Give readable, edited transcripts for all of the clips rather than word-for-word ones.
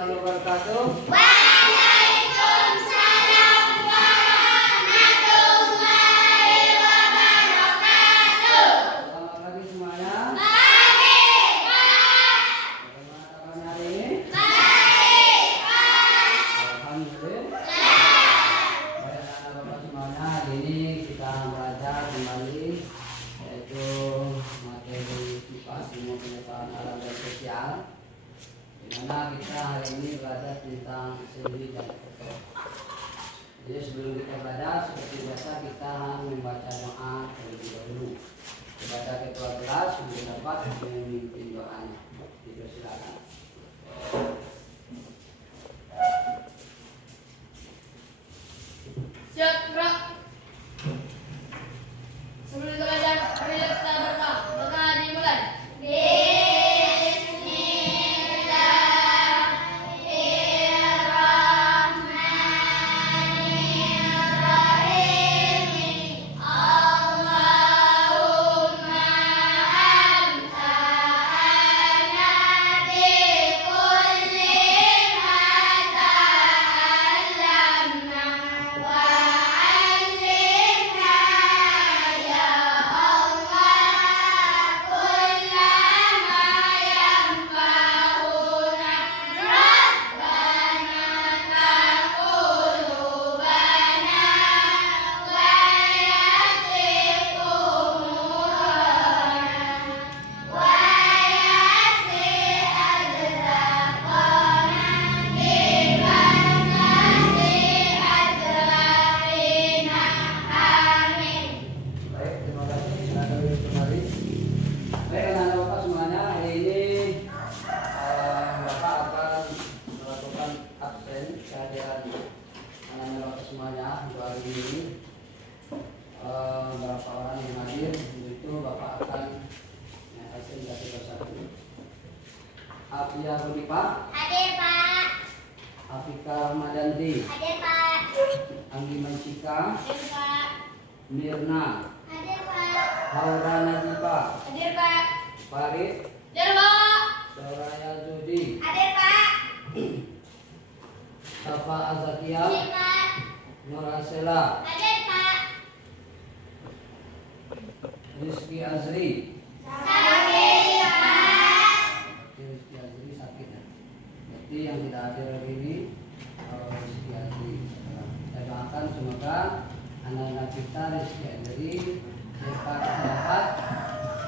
warahmatullahi wabarakatuh. Waalaikumsalam warahmatullahi wabarakatuh. Selamat pagi semuanya. Baik, Pak. Bagaimana kabarnya hari ini? Baik, Pak. Alhamdulillah. Baik anak bapak semuanya, hari ini kita belajar kembali yaitu materi IPA ilmu pengetahuan alam dan sosial, di mana kita hari ini belajar tentang seni dan foto. Jadi sebelum kita belajar, seperti biasa kita membaca doa terlebih dahulu. Kepada ketua kelas untuk dapat memimpin doanya. Dipersilakan. Siap, gerak. Sebelum kita belajar, mari kita berdoa. Doa dimulai. Bismillahirrahmanirrahim. Allahumma anta ana bi kulli ma ta'allamna wa 'allimna ya Allah kulla ma yanfa'una rabbana taqulubana wa yassir umurana wa yassir arzaqana bibarakati azraqina amin. Baik, terima kasih. Silakan duduk kembali. Baik anak-anak bapak semuanya, hari ini bapak akan melakukan absen kehadiran anak-anak bapak semuanya untuk hari ini. Berapa orang yang hadir itu bapak akan absen satu persatu. Afia Rudipa, Hadir, Pak. Afika Rahmadanti, Hadir, Pak. Anggi Mancika, Hadir, Pak. Mirna, Hadir, Pak. Haura Najiba, Hadir, Pak. Farid, Hadir, Pak. Soraya Zudi, Hadir, Pak. Safa Azakia, Hadir, Pak. Nur Asela, Hadir, Pak. Rizky Azri. Hadir, Pak. Rizky Azri sakit ya. Berarti yang tidak hadir hari ini Rizky Azri. Saya doakan semoga anak-anak kita Rizky Azri cepat sehat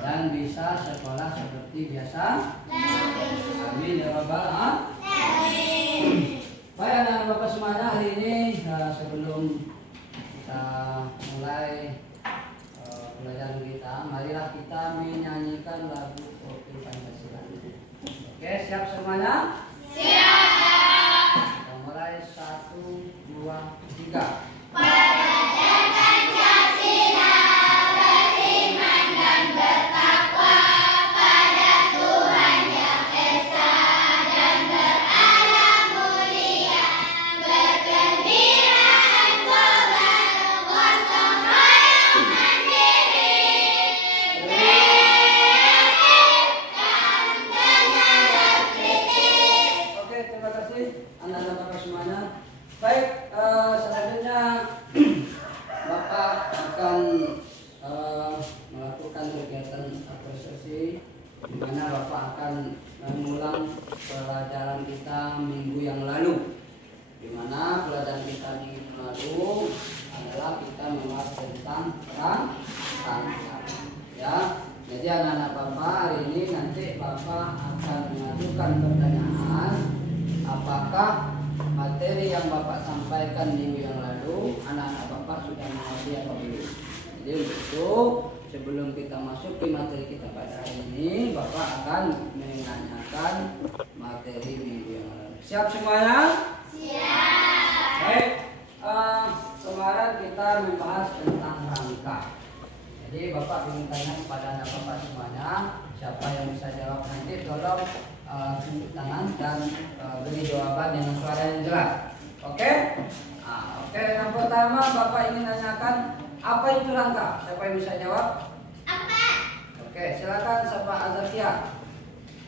dan bisa sekolah seperti biasa. Amin ya rabbal alamin. Baik anak-anak bapak semuanya, hari ini sebelum kita mulai pelajaran kita, marilah kita menyanyikan lagu Kopi Pancasila. Oke, siap semuanya? Siap. Kita mulai 1, 2, 3. Pelajar Pancasila beriman dan bertakwa pada Tuhan Yang Esa dan berakhlak mulia, berkebiraan kobar, gotong royong mandiri, kreatif dan benar kritis. Oke, terima kasih anak-anak bapak semuanya. Baik, selanjutnya bapak akan melakukan kegiatan apresiasi, di mana bapak akan mengulang pelajaran kita minggu yang lalu. Di mana pelajaran kita minggu lalu adalah kita membahas tentang perang tangkap. Ya, jadi anak-anak bapak hari ini nanti bapak akan mengajukan pertanyaan. Apakah materi yang bapak sampaikan minggu yang lalu anak-anak bapak sudah mengerti apa belum? Jadi untuk itu sebelum kita masuk ke materi kita pada hari ini, bapak akan menanyakan materi minggu yang lalu. Siap semuanya? Siap. Baik, kemarin kita membahas tentang rangka. Jadi bapak ingin tanya kepada anak bapak semuanya, siapa yang bisa jawab nanti tolong tunjuk tangan dan beri jawaban dengan suara yang jelas. Oke? Oke, yang pertama bapak ingin tanyakan apa itu rangka? Siapa yang bisa jawab? Apa? Oke, silakan Safa Azakia.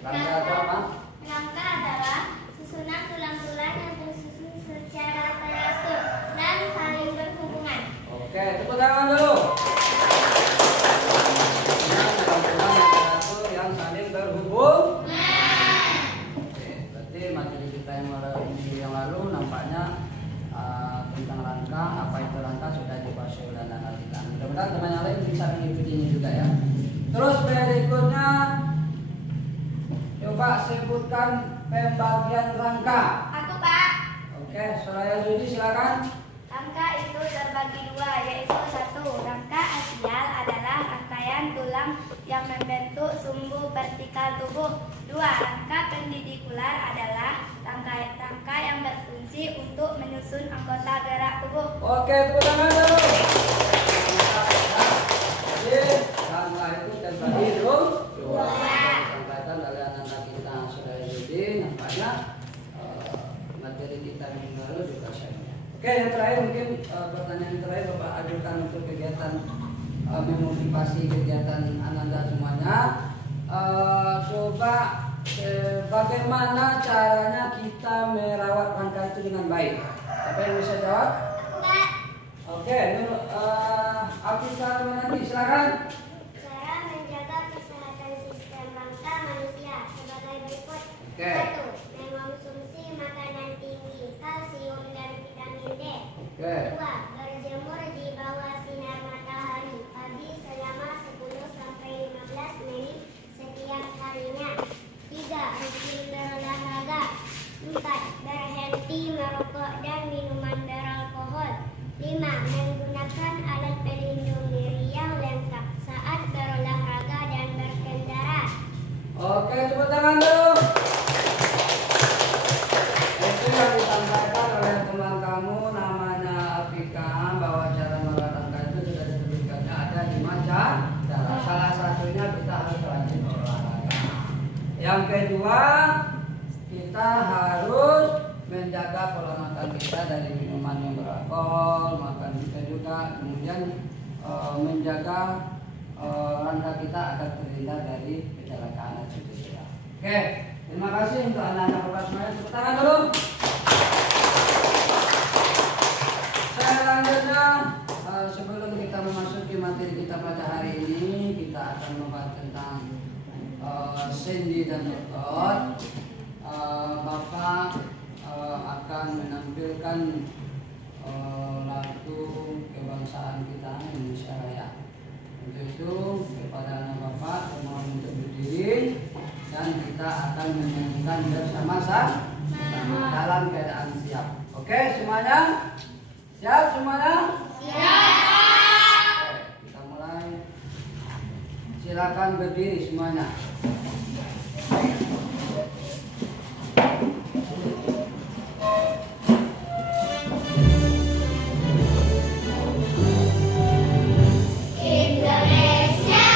Rangka itu apa? Rangka adalah susunan tulang-tulang yang tersusun secara teratur dan saling berhubungan. Oke, tepuk tangan dulu. Tulang-tulang yang teratur yang saling berhubung. Oke, berarti materi kita yang lalu nampaknya tentang rangka, apa itu rangka sudah dibahas oleh anak-anak kita. Mudah-mudahan teman yang lain bisa mengikutinya juga ya. Terus berikutnya coba sebutkan pembagian rangka. Aku, Pak. Oke, Soraya Yudi silakan. Rangka itu terbagi dua, yaitu satu, rangka aksial adalah rangkaian tulang yang membentuk sumbu vertikal tubuh. Dua, rangka pendidikular adalah rangka yang berfungsi untuk menyusun anggota gerak tubuh. Oke, tepuk tangan dulu. Jadi, rangka itu terbagi dua. Sampaikan dari anak-anak kita Soraya Yudi, nampaknya materi kita minggu lalu juga sama. Oke, yang terakhir mungkin pertanyaan yang terakhir Bapak ajukan untuk kegiatan memotivasi kegiatan Ananda semuanya. Coba bagaimana caranya kita merawat rangka itu dengan baik? Apa yang bisa jawab? Pak. Oke, Alkisah Temanandi silakan. Cara menjaga kesehatan sistem rangka manusia sebagai berikut. Oke. Satu, mengonsumsi makanan tinggi kalsium dan vitamin D. Oke. Dua, berjemur di bawah sinar matahari pagi selama 10-15 menit setiap harinya. Tiga, rutin berolahraga. Empat, berhenti merokok dan minuman beralkohol. Lima, menggunakan alat pelindung diri yang lengkap saat berolahraga dan berkendara. Oke, tepuk tangan dulu. Itu yang disampaikan oleh teman kamu namanya Afika, bahwa cara merawat rangka itu sudah disebutkannya ada 5 cara. Salah satunya kita harus rajin olahraga. Yang kedua, kita harus menjaga pola makan kita dari minuman yang beralkohol, makan kita juga, kemudian menjaga rangka kita agar terhindar dari kecelakaan itu. Oke, terima kasih untuk anak-anak Bapak semuanya. Tepuk tangan dulu. Selanjutnya, sebelum kita memasuki materi kita pada hari ini, kita akan membahas tentang sendi dan otot. Bapak akan menampilkan lagu kebangsaan kita Indonesia Raya. Untuk itu kepada anak Bapak mohon untuk berdiri dan kita akan menyanyikan bersama-sama dalam keadaan siap. Oke, semuanya? Siap semuanya? Siap. Oke, kita mulai. Silakan berdiri semuanya. Indonesia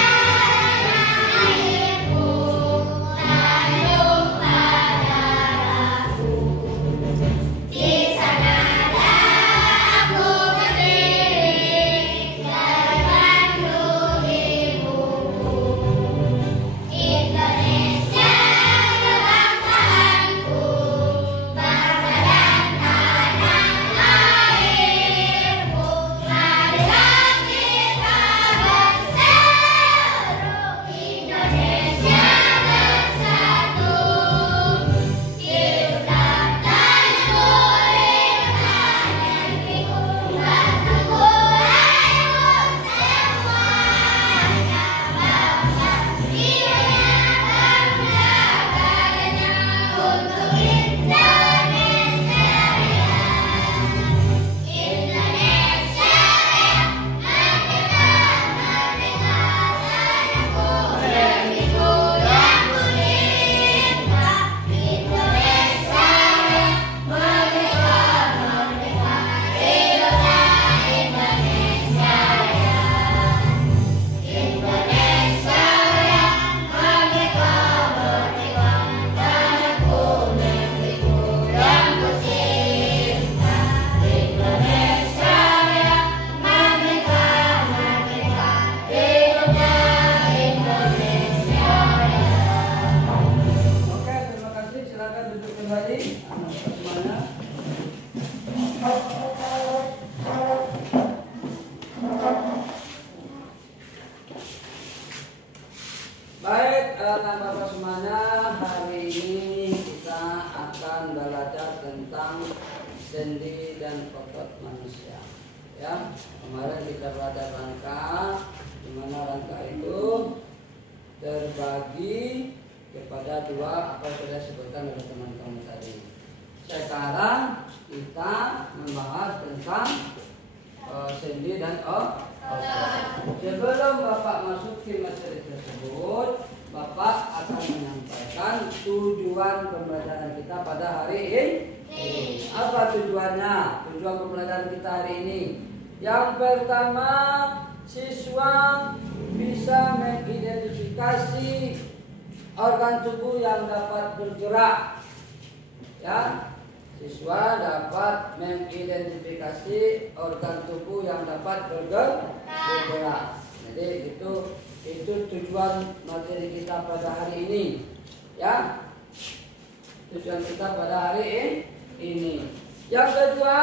sendi dan otot manusia. Ya, kemarin kita belajar rangka, di mana rangka itu terbagi kepada dua, apa yang sudah disebutkan oleh teman-teman tadi. Sekarang kita membahas tentang sendi dan otot. Sebelum Bapak masuk ke materi tersebut, Bapak akan menyampaikan tujuan pembelajaran kita pada hari ini. Apa tujuannya? Tujuan pembelajaran kita hari ini. Yang pertama, siswa bisa mengidentifikasi organ tubuh yang dapat bergerak. Ya, siswa dapat mengidentifikasi organ tubuh yang dapat bergerak. Jadi itu tujuan materi kita pada hari ini. Ya, tujuan kita pada hari ini. Yang kedua,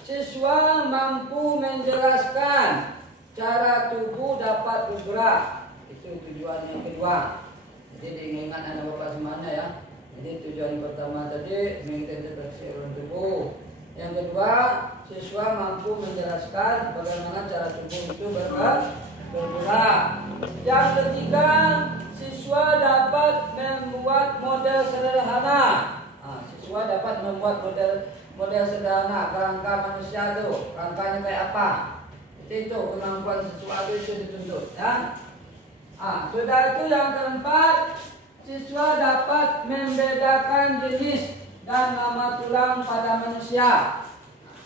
siswa mampu menjelaskan cara tubuh dapat bergerak. Itu tujuan yang kedua. Jadi diingat ada Bapak semuanya ya. Jadi tujuan pertama tadi mengidentifikasi organ tubuh. Yang kedua, siswa mampu menjelaskan bagaimana cara tubuh itu bergerak. Yang ketiga, siswa dapat membuat model sederhana. Siswa dapat membuat model sederhana kerangka manusia itu. Kerangkanya kayak apa? Itu kemampuan siswa itu dituntut. Ya. Sudah itu yang keempat, siswa dapat membedakan jenis dan nama tulang pada manusia.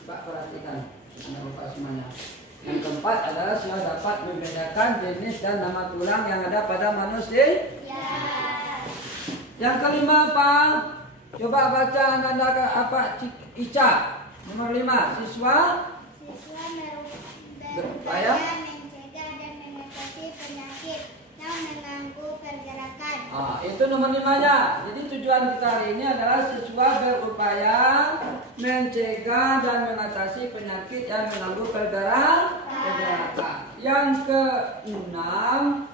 Mbak perhatikan, Bapak semuanya. Yang keempat adalah siswa dapat membedakan jenis dan nama tulang yang ada pada manusia. Yang kelima apa? Coba baca Anda apa Ica. Nomor 5, siswa berupaya mencegah dan mengatasi penyakit yang mengganggu pergerakan. Itu nomor 5-nya. Jadi tujuan kita hari ini adalah siswa berupaya mencegah dan mengatasi penyakit yang mengganggu pergerakan. Yang ke-6,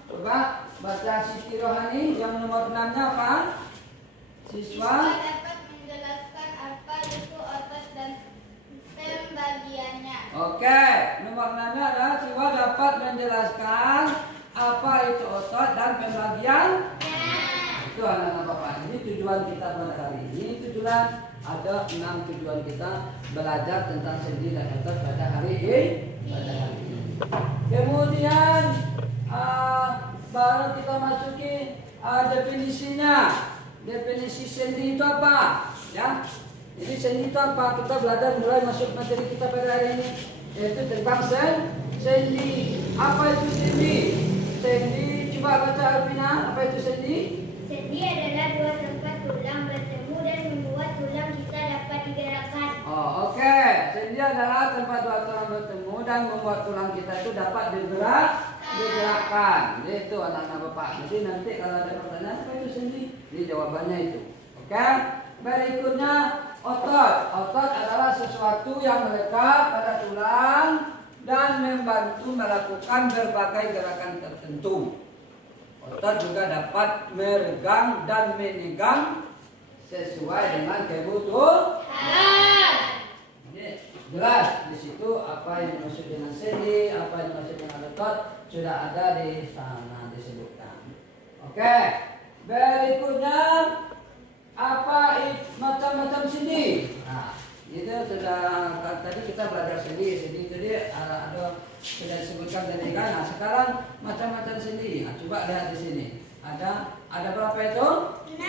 coba baca Siti Rohani. Yang nomor 6-nya apa? Siswa dapat menjelaskan apa itu otot dan pembagiannya. Oke, nomor 6-nya adalah siswa dapat menjelaskan apa itu otot dan pembagian. Itu anak-anak Bapak. Ini tujuan kita pada hari ini. Tujuan ada 6 tujuan kita belajar tentang sendi dan otot pada hari ini. Kemudian baru kita masuki definisinya. Definisi sendi itu apa? Ya. Jadi sendi itu apa? Kita belajar mulai masuk materi kita pada hari ini, yaitu tentang sendi. Apa itu sendi? Sendi, coba baca Alvina. Apa itu sendi? Sendi adalah dua tempat tulang bertemu dan membuat tulang kita dapat digerakkan. Oke. Sendi adalah tempat dua tulang bertemu dan membuat tulang kita itu dapat digerakkan. Itu anak-anak Bapak. Jadi nanti kalau ada pertanyaan apa itu sendi, ini jawabannya itu. Oke. Berikutnya otot. Otot adalah sesuatu yang melekat pada tulang dan membantu melakukan berbagai gerakan tertentu. Otot juga dapat meregang dan menegang sesuai dengan kebutuhan. Ini jelas di situ apa yang dimaksud dengan sendi, apa yang dimaksud dengan otot sudah ada di sana disebutkan. Oke. Berikutnya apa macam-macam sendi. Itu sudah tadi kita belajar sendi tadi ada sudah disebutkan tadi kan. Nah, sekarang macam-macam sendi. Coba lihat di sini. Ada berapa itu? 6.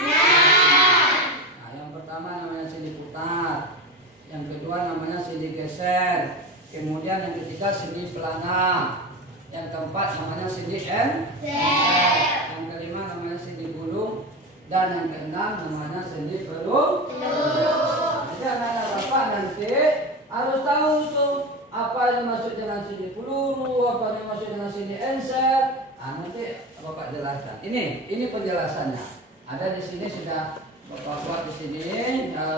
Yang pertama namanya sendi putar. Yang kedua namanya sendi geser. Kemudian yang ketiga sendi pelana. Yang keempat namanya sendi enser. Yang kelima namanya sendi gulung. Dan yang keenam namanya sendi peluru. Jadi anak-anak Bapak nanti harus tahu tuh apa yang maksud dengan sendi peluru, apa yang maksud dengan sendi enser. Nanti Bapak jelaskan. Ini penjelasannya. Ada di sini sudah Bapak buat di sini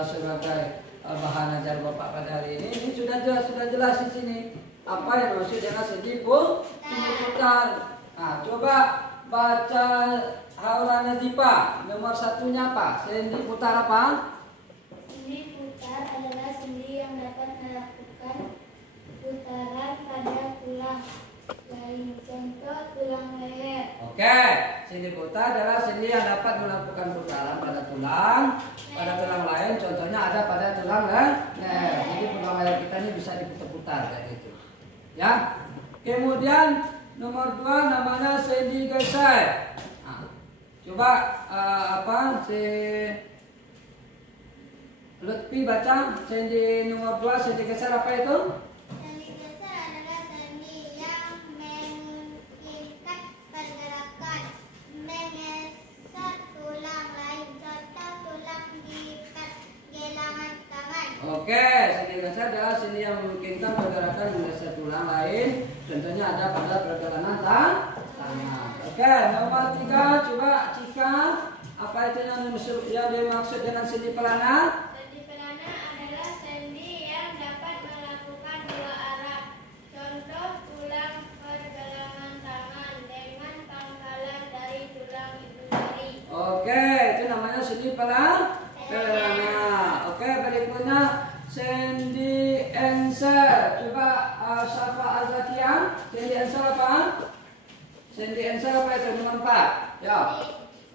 sebagai bahan ajar Bapak pada hari ini. Ini sudah jelas di sini apa yang maksud dengan sendi putar. Coba baca Haula Nazifa nomor 1-nya apa? Sendi putar apa? Sendi putar putar adalah sendi yang dapat melakukan putaran pada tulang lain. Contoh tulang leher. Oke, sendi putar adalah sendi yang dapat melakukan putaran pada tulang lain. Contohnya ada pada tulang leher. Jadi tulang leher kita ini bisa diputar-putar kayak gitu. Ya. Kemudian nomor 2 namanya sendi geser. Nah, coba si Lutfi baca sendi nomor 2 sendi geser apa itu? Sendi geser adalah sendi yang memungkinkan pergerakan menggeser tulang lain. Contoh tulang di pergelangan tangan. Oke, sendi geser adalah sendi yang memungkinkan pergerakan menggeser tulang lain. Contohnya ada pada pergelangan tangan. Oke, nomor 3 coba Cika, apa itu yang dimaksud dengan sendi pelana? Sendi pelana adalah sendi yang dapat melakukan dua arah. Contoh tulang pergelangan tangan dengan pangkalan dari tulang itu sendiri. Oke, itu namanya sendi pelana. Oke, berikutnya sendi enser. Coba Syafa Al-Zakia, sendi enser apa? Sendi enser apa itu? Nomor 4. Ya.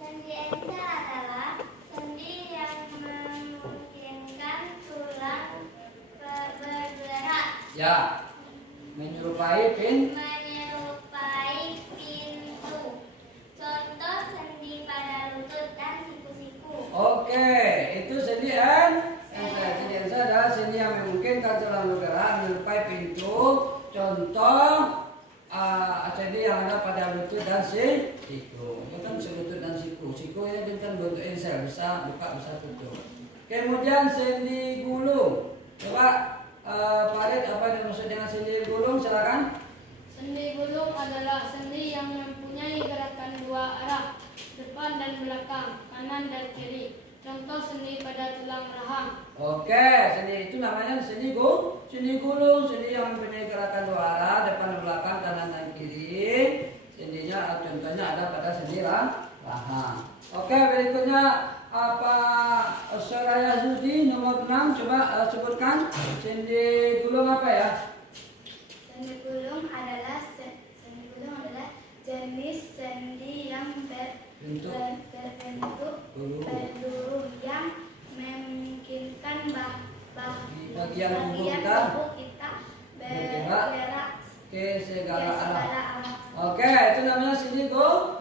Sendi enser adalah sendi yang memungkinkan tulang bergerak. Ya. Menyerupai pintu. Contoh sendi pada lutut dan siku-siku. Oke, itu sendi enser. Sendi enser adalah sendi yang memungkinkan tulang bergerak menyerupai pintu. Contoh sendi yang ada pada lutut dan siku. Itu kan lutut dan siku. Siku ya kan bentuk enser, bisa buka bisa tutup. Kemudian sendi gulung. Coba Farid, apa yang dimaksud dengan sendi gulung? Silakan. Sendi gulung adalah sendi yang mempunyai gerakan dua arah, depan dan belakang, kanan dan kiri. Contoh sendi pada tulang rahang. Oke, sendi itu namanya sendi gulung. Sendi yang mempunyai gerakan dua arah, depan dan belakang, kanan dan kiri. Sendinya contohnya ada pada sendi rahang. Oke, berikutnya apa Soraya Zudi nomor 6, coba sebutkan sendi gulung apa ya? Sendi gulung adalah jenis sendi yang berbentuk peluru yang memungkinkan bagian tubuh kita bergerak ke segala arah. Oke, itu namanya sendi gulung.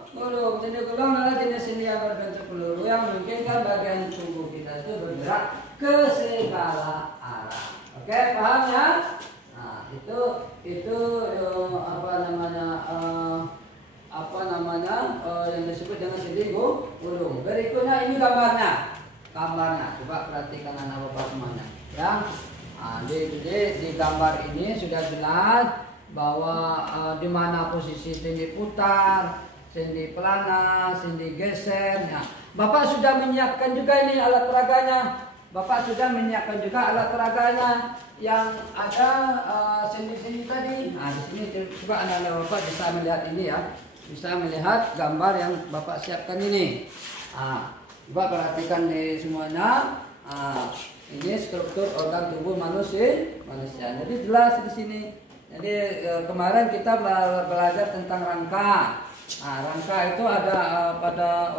Sendi gulung adalah jenis sendi yang berbentuk peluru yang memungkinkan bagian tubuh kita itu bergerak ke segala arah. Oke, paham ya? Nah, itu yang disebut dengan sendi gulung. Berikutnya ini gambarnya. Coba perhatikan anak bapak semuanya. Ya. Nah, di gambar ini sudah jelas bahwa di mana posisi sendi putar, sendi pelana, sendi geser. Ya. Bapak sudah menyiapkan juga ini alat peraganya. Yang ada sendi-sendi tadi. Nah, di sini coba anak-anak bapak bisa melihat ini ya. Bisa melihat gambar yang bapak siapkan ini. Nah, coba perhatikan di semuanya. Nah, ini struktur organ tubuh manusia. Jadi jelas di sini. Jadi kemarin kita belajar tentang rangka. Nah, rangka itu ada pada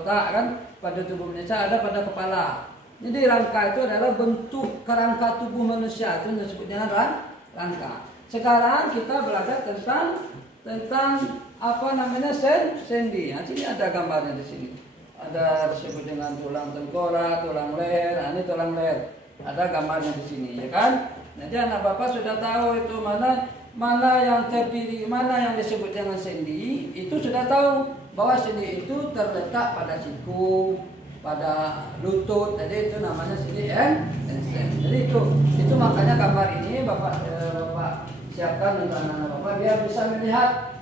otak kan, pada tubuh manusia, ada pada kepala. Jadi rangka itu adalah bentuk kerangka tubuh manusia, itu disebut dengan rangka. Sekarang kita belajar tentang apa namanya sendi. Nah, sini ada gambarnya di sini. Ada disebut dengan tulang tengkorak, tulang leher. Nah, ini tulang leher. Ada gambarnya di sini, ya kan? Jadi anak bapak sudah tahu itu mana yang terdiri, mana yang disebut dengan sendi. Itu sudah tahu bahwa sendi itu terletak pada siku, pada lutut. Jadi itu namanya sendi enser. Jadi itu makanya gambar ini bapak siapkan untuk anak-anak bapak biar bisa melihat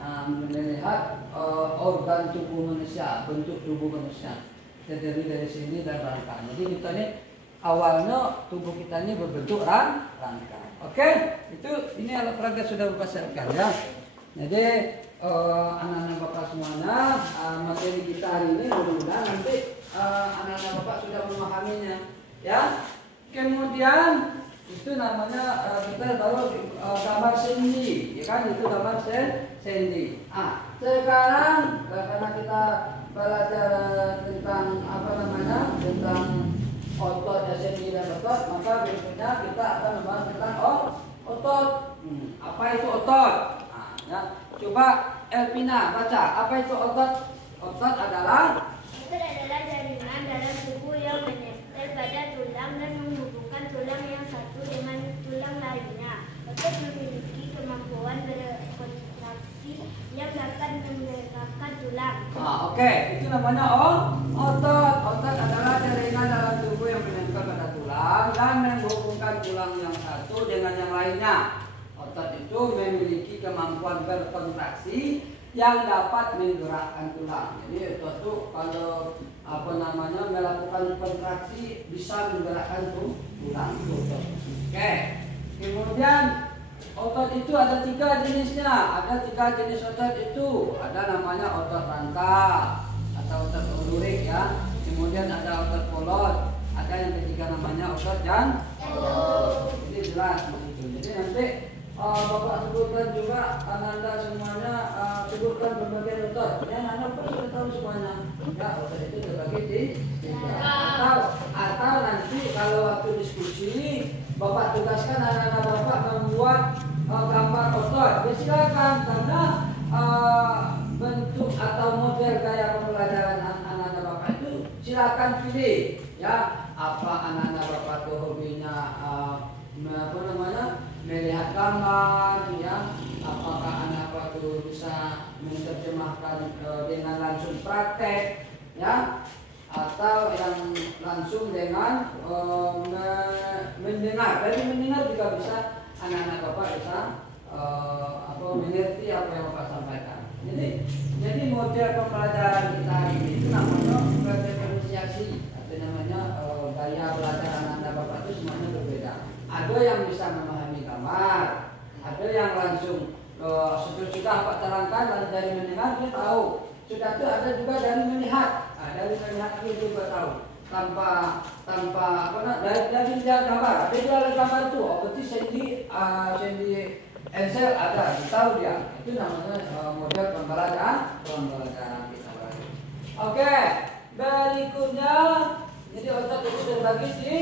organ tubuh manusia, bentuk tubuh manusia terdiri dari sendi dan rangka. Jadi kita ini awalnya tubuh kita ini berbentuk rangka. Oke, ini alat peraga sudah bapak siapkan ya. Jadi anak-anak bapak semuanya, materi kita hari ini mudah-mudahan nanti anak-anak bapak sudah memahaminya ya. Kemudian itu namanya kita baru gambar sendi, ya kan, itu gambar sendi. Sekarang karena kita belajar tentang apa namanya, tentang otot, sendi dan otot, maka berikutnya kita akan membahas tentang otot. Apa itu otot? Ya, coba Elvina baca, apa itu otot? Otot adalah jaringan dalam tubuh yang menempel pada tulang dan menghubungkan tulang yang satu dengan tulang lainnya. Otot memiliki kemampuan berkontraksi yang dapat menggerakkan tulang. Oke, itu namanya otot. Otot adalah jaringan dalam tubuh yang menempel pada tulang dan menghubungkan tulang yang satu dengan yang lainnya. Otot itu memiliki kemampuan berkontraksi yang dapat menggerakkan tulang. Jadi otot itu kalau apa namanya melakukan kontraksi bisa menggerakkan tulang. Oke. Kemudian otot itu ada 3 jenisnya. Ada 3 jenis otot itu. Ada namanya otot rangka atau otot lurik ya. Kemudian ada otot polot. Ada yang ketiga namanya otot jantung. Jadi jelas begitu. Jadi nanti Bapak sebutkan juga, Anda semuanya sebutkan berbagai otot. Yang Anda sudah tahu semuanya. Ya, otot itu terbagi di 3. Atau nanti kalau waktu diskusi Bapak tugaskan anak-anak Bapak membuat gambar otot. Ya silakan, karena bentuk atau model gaya pembelajaran anak-anak Bapak itu silakan pilih. Ya, apa anak-anak Bapak tuh hobinya apa namanya? Melihat gambar, ya, apakah anak itu bisa menerjemahkan dengan langsung praktek, ya, atau yang langsung dengan mendengar. Dari mendengar juga bisa anak-anak Bapak bisa mengerti apa yang Bapak sampaikan. Jadi model pembelajaran kita ini itu namanya diferensiasi, atau namanya gaya belajar anak-anak Bapak itu semuanya berbeda. Ada yang bisa memahami gambar, ada yang langsung sudah Pak terangkan dan dari mendengar dia tahu. Sudah itu ada juga dari melihat. Dari melihat dia juga tahu. Tanpa dari lihat gambar. Ada dia gambar itu. Berarti sendi ensel ada, tahu dia. Itu namanya model pembelajaran kita. Oke, berikutnya jadi otot itu terbagi di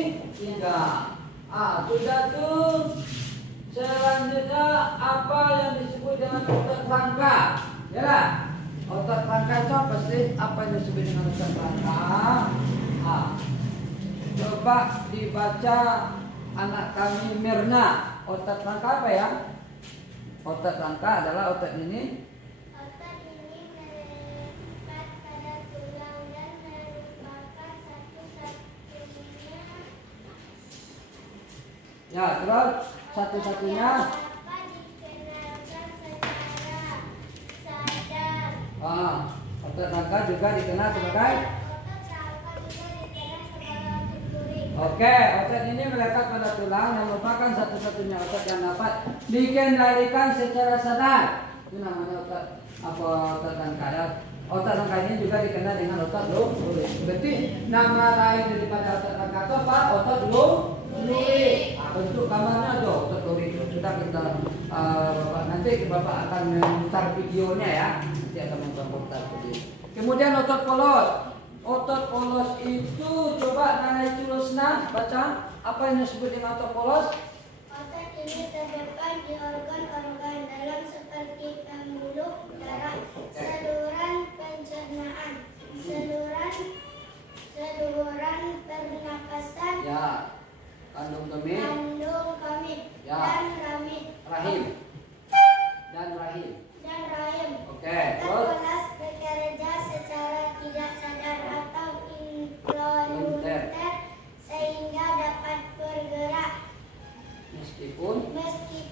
3. Sudah tuh. Selanjutnya apa yang disebut dengan otot rangka? Ya lah. Otot rangka itu apa sih? Apa yang disebut dengan otot rangka? Coba dibaca anak kami Mirna. Otot rangka apa ya? Otot rangka adalah otot ini. Otot ini melekat pada tulang dan merupakan satu-satunya. Ya, terus satu-satunya dapat dikenalkan secara sadar. otot rangka juga dikenal sebagai Otot rangka juga dikenal sebagai otot lurik. Oke, otot ini melekat pada tulang yang merupakan satu-satunya otot yang dapat dikendalikan secara sadar. Itu namanya otot rangka ya. Otot rangka ini juga dikenal dengan otot lurik. Berarti nama lain daripada otot rangka itu apa? Otot lurik. Bentuk gambarnya tuh otot lurik. Sudah kita nanti Bapak akan memutar videonya ya. Nanti akan memutar video. Kemudian otot polos. Otot polos itu coba Nana Culusna baca apa yang disebut dengan otot polos? Otot ini terdapat di organ-organ dalam seperti pembuluh darah, saluran pencernaan, saluran pernapasan, Ya, kandung kemih, ya, dan rahim. Oke, Otot terus polos bekerja secara tidak sadar atau involunter sehingga dapat bergerak meskipun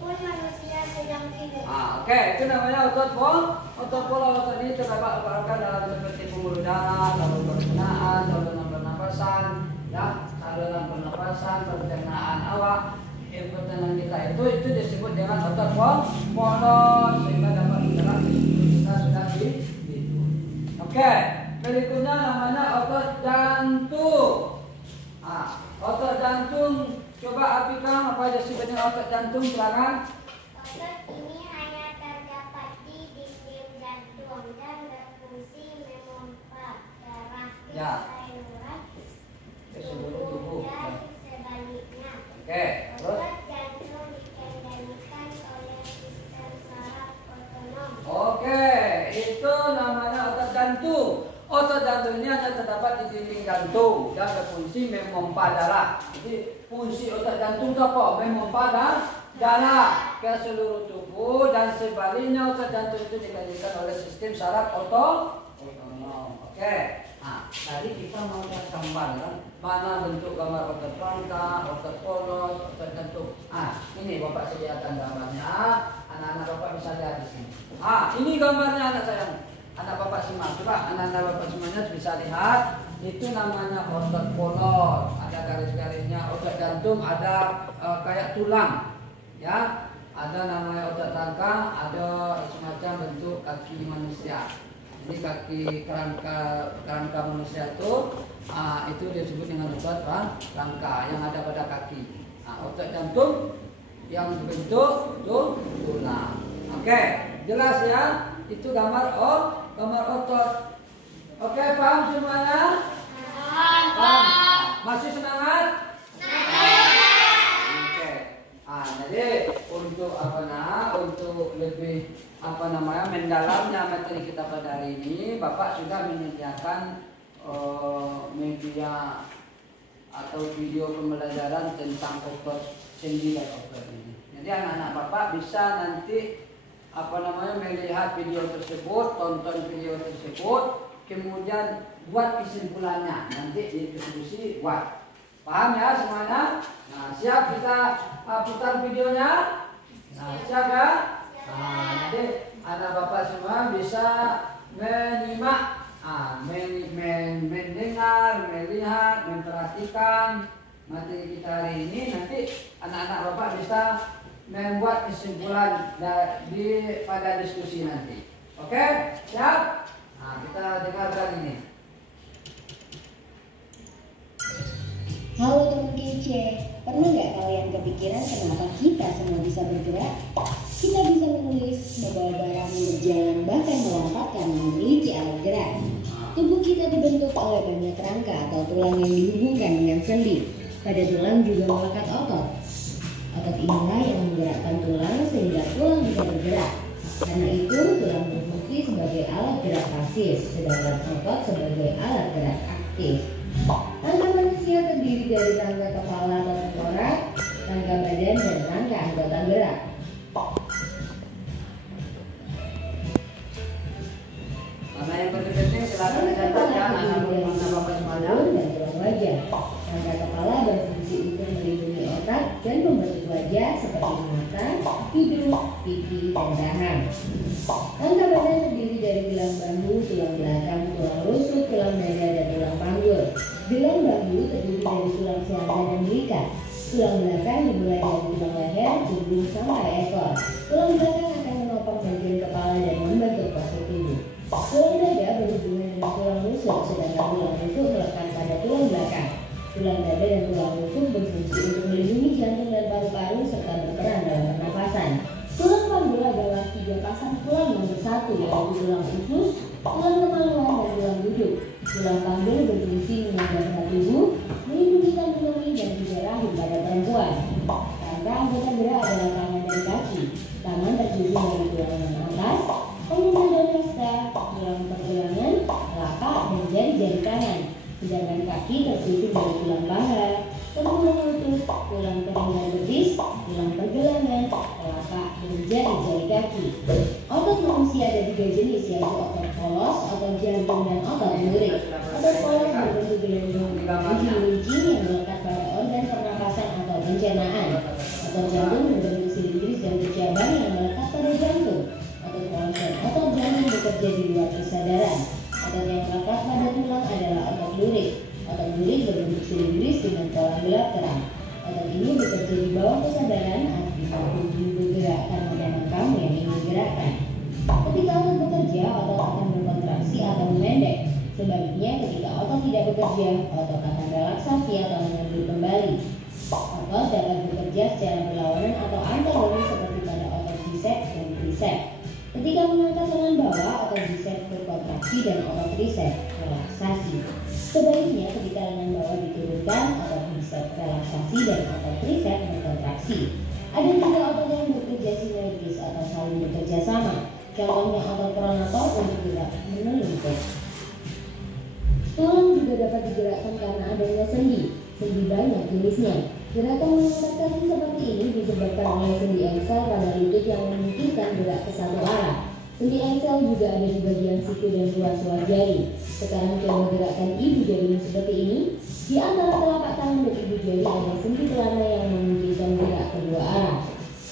manusia sedang tidur. Oke, itu namanya otot polos. Otot ini terdapat organ dalam seperti pembuluh darah, saluran pencernaan, saluran pernapasan, ya, saluran pernapasan, pencernaan awak, pertahanan kita itu disebut dengan otot polos sehingga dapat bergerak meskipun kita sudah tidur. Oke, berikutnya namanya otot jantung. Otot jantung Coba Apika, apa aja sebenarnya otot jantung? Silakan. Otot ini hanya terdapat di dinding jantung dan berfungsi memompa darah ke Ya. saluran Ke seluruh tubuh. dan sebaliknya. Oke, terus? Otot jantung dikendalikan oleh sistem saraf otonom. Oke, itu namanya otot jantung. Otot jantung ini hanya terdapat di dinding jantung dan berfungsi memompa darah. Jadi fungsi otot jantung itu apa? Memompa darah ke seluruh tubuh dan sebaliknya otot jantung itu dikendalikan oleh sistem saraf otonom. Oke. Nah, tadi kita mau lihat gambar kan? Mana bentuk gambar otot rangka, otot polos, otot jantung. Ini Bapak sediakan gambarnya. Anak-anak Bapak bisa lihat di sini. Ini gambarnya anak sayang. Anak Bapak simak. Coba anak-anak Bapak semuanya bisa lihat. Itu namanya otot polos. Ada garis-garisnya. Otot jantung ada kayak tulang. Ya, ada namanya otot rangka. Ada semacam bentuk kaki manusia. Ini kaki kerangka manusia itu disebut dengan otot rangka yang ada pada kaki. Otot jantung yang berbentuk tulang. Oke, jelas ya? Itu gambar otot. Oke, paham semuanya? Paham. Masih semangat? Oke. Jadi untuk untuk lebih mendalamnya materi kita pada hari ini, Bapak sudah menyediakan media atau video pembelajaran tentang otot sendi dan otot ini. Jadi anak-anak Bapak bisa nanti melihat video tersebut, tonton video tersebut, kemudian buat kesimpulannya, nanti didiskusi buat. Paham ya semuanya? Nah, siap kita putar videonya? Nah, siap ya? Jadi anak Bapak semua bisa menyimak, mendengar, melihat, memperhatikan materi kita hari ini. Nanti anak-anak Bapak bisa membuat kesimpulan pada diskusi nanti. Oke? Siap? Nah, kita dengarkan ini. Halo teman kece, pernah nggak kalian kepikiran kenapa kita semua bisa bergerak? Kita bisa menulis, membawa barang, berjalan, bahkan melompat karena memiliki alat gerak. Tubuh kita dibentuk oleh banyak rangka atau tulang yang dihubungkan dengan sendi. Pada tulang juga melekat otot. Otot inilah yang menggerakkan tulang sehingga tulang bisa bergerak. Karena itu, tulang berfungsi sebagai alat gerak pasif, sedangkan otot sebagai alat gerak aktif. Rangka manusia terdiri dari rangka kepala atau tengkorak, rangka badan, dan rangka anggota gerak. Karena yang penting silakan dicatat ya anak-anak Bapak semuanya. Dan tulang wajah. Rangka kepala berfungsi untuk melindungi otak dan membentuk wajah seperti mata, hidung, pipi, dan dahan. Rangka badan terdiri dari tulang bahu, tulang belakang, tulang rusuk, tulang dada, dan tulang panggul. Tulang bahu terdiri dari tulang selada dan belikat. Tulang belakang dimulai dari tulang leher, punggung, sampai ekor. Tulang belakang akan menopang bagian kepala dan membentuk postur tubuh. Tulang dada berhubungan dengan tulang rusuk, sedangkan tulang rusuk melekat pada tulang belakang. Tulang dada dan tulang rusuk berfungsi untuk melindungi jantung dan paru-paru serta berperan dalam pernapasan. Tulang panggul adalah 3 pasang tulang yang bersatu, yaitu tulang usus, tulang kemaluan, dan tulang duduk. Tulang panggul berfungsi mengajarkan tubuh, melindungi kandungan dan juga rahim pada perempuan. Rangka anggota gerak adalah tangan dan kaki. Tangan tersusun dari tulang yang atas, pengenal dan rasta, tulang pergelangan, telapak, dan jari-jari tangan. Sedangkan kaki tersusun dari tulang paha, tulang lutut, tulang teringgal betis, tulang pergelangan, telapak, dan jari-jari kaki. Otot manusia ada 3 jenis, yaitu otot polos, otot jantung, dan otot lurik. Otot polos berbentuk gelembung runcing yang melekat pada organ pernapasan atau pencernaan. Otot jantung berbentuk silindris dan bercabang yang melekat pada jantung. Otot polos dan otot jantung bekerja di luar kesadaran. Otot yang melekat pada tulang adalah otot lurik. Otot lurik berbentuk silindris dengan pola gelap terang. Otot ini bekerja di bawah kesadaran di saat tubuh bergerak karena memang kamu yang ingin gerakkan. Ketika otot bekerja, otot akan berkontraksi atau memendek. Sebaliknya, ketika otot tidak bekerja, otot akan relaksasi atau mengambil kembali. Otot dapat bekerja secara berlawanan atau antagonis seperti pada otot biceps dan triceps. Ketika mengangkat lengan bawah, otot biceps berkontraksi dan otot triceps relaksasi. Sebaliknya, ketika lengan bawah diturunkan, otot biceps relaksasi dan otot triceps berkontraksi. Ada 3 otot yang bekerja sinergis atau saling bekerja sama. Contohnya otot pronator untuk gerak menelungkup. Tulang juga dapat digerakkan karena adanya sendi. Sendi banyak jenisnya. Gerakan mengangkat kaki seperti ini disebabkan oleh sendi engsel pada lutut yang memungkinkan gerak ke satu arah. Sendi engsel juga ada di bagian siku dan ruas-ruas jari. Sekarang coba gerakkan ibu jari seperti ini. Di antara telapak tangan dan ibu jari ada sendi pelana yang memungkinkan gerak kedua arah.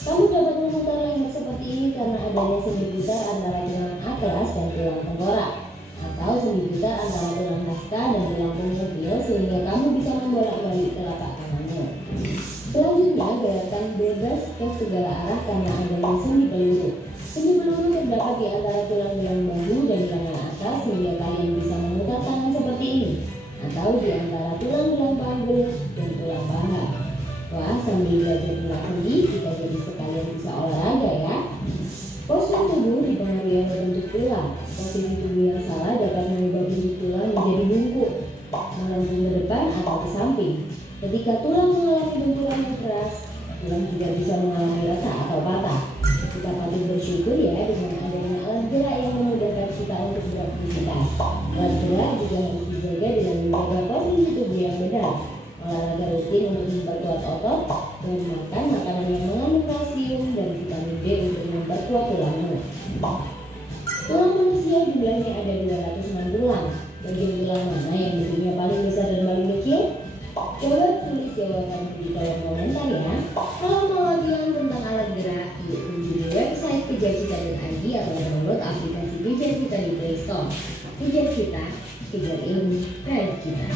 Kamu dapat memutar leher seperti ini karena adanya sendi putar antara tulang atlas dan tulang tengkorak, atau sendi putar antara tulang haska dan tulang punggung sehingga kamu bisa membolak-balik telapak tangannya. Selanjutnya, gerakan bebas ke segala arah karena adanya sendi peluru. Sendi peluru terdapat di antara tulang-tulang bahu dan lengan atas sehingga kalian bisa memutar tangan seperti ini, atau di antara tulang-tulang panggul dan tulang paha. Wah, sambil belajar gerak sendi, kita jadi sekalian bisa olahraga ya. Postur tubuh dipengaruhi oleh bentuk tulang. Posisi tubuh yang salah dapat mengubah bentuk tulang menjadi bungkuk, melengkung ke depan atau ke samping. Ketika tulang mengalami benturan yang keras, tulang juga bisa mengalami retak atau patah. Kita patut bersyukur ya dengan adanya alat gerak yang memudahkan kita untuk beraktivitas. Alat gerak juga harus dijaga dengan menjaga posisi tubuh yang benar. Olahraga rutin untuk memperkuat otot dan makan makanan yang mengandung kalsium dan vitamin D untuk memperkuat tulangmu. Tulang manusia jumlahnya ada 206 tulang. Bagian tulang mana yang bentuknya paling besar dan paling kecil? Coba tulis jawaban di kolom komentar ya. Kalau mau latihan tentang alat gerak, yuk kunjungi website Kejar Cita ID atau download aplikasi Kejar Cita di Play Store. Kejar Cita, kejar ilmu, raih cita.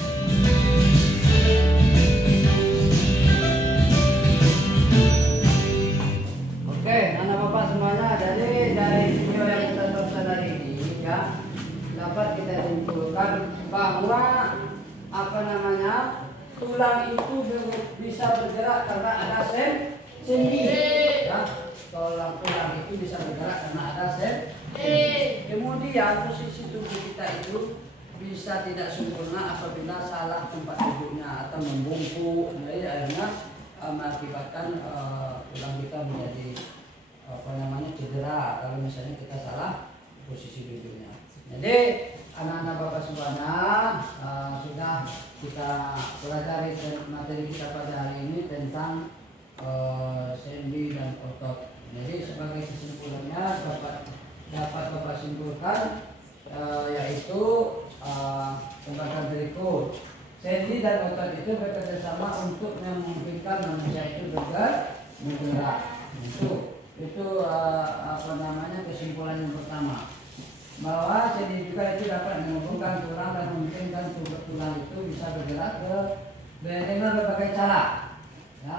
Oke, anak bapak semuanya, dari video yang kita tonton hari ini ya dapat kita simpulkan bahwa tulang itu bisa bergerak karena ada sendi ya. Tulang itu bisa bergerak karena ada sendi. Kemudian posisi tubuh kita itu bisa tidak sempurna apabila salah tempat duduknya atau membungkuk, jadi akhirnya mengakibatkan tulang kita menjadi cedera kalau misalnya kita salah posisi duduknya. Jadi anak-anak bapak semuanya sudah kita pelajari materi kita pada hari ini tentang sendi dan otot. Jadi sebagai kesimpulannya dapat bapak simpulkan yaitu pembahasan berikut. Sendi dan otot itu bekerjasama untuk memungkinkan manusia itu bergerak. Itu kesimpulan yang pertama, bahwa sendi juga itu dapat menghubungkan tulang dan memungkinkan tulang itu bisa bergerak dengan berbagai cara ya.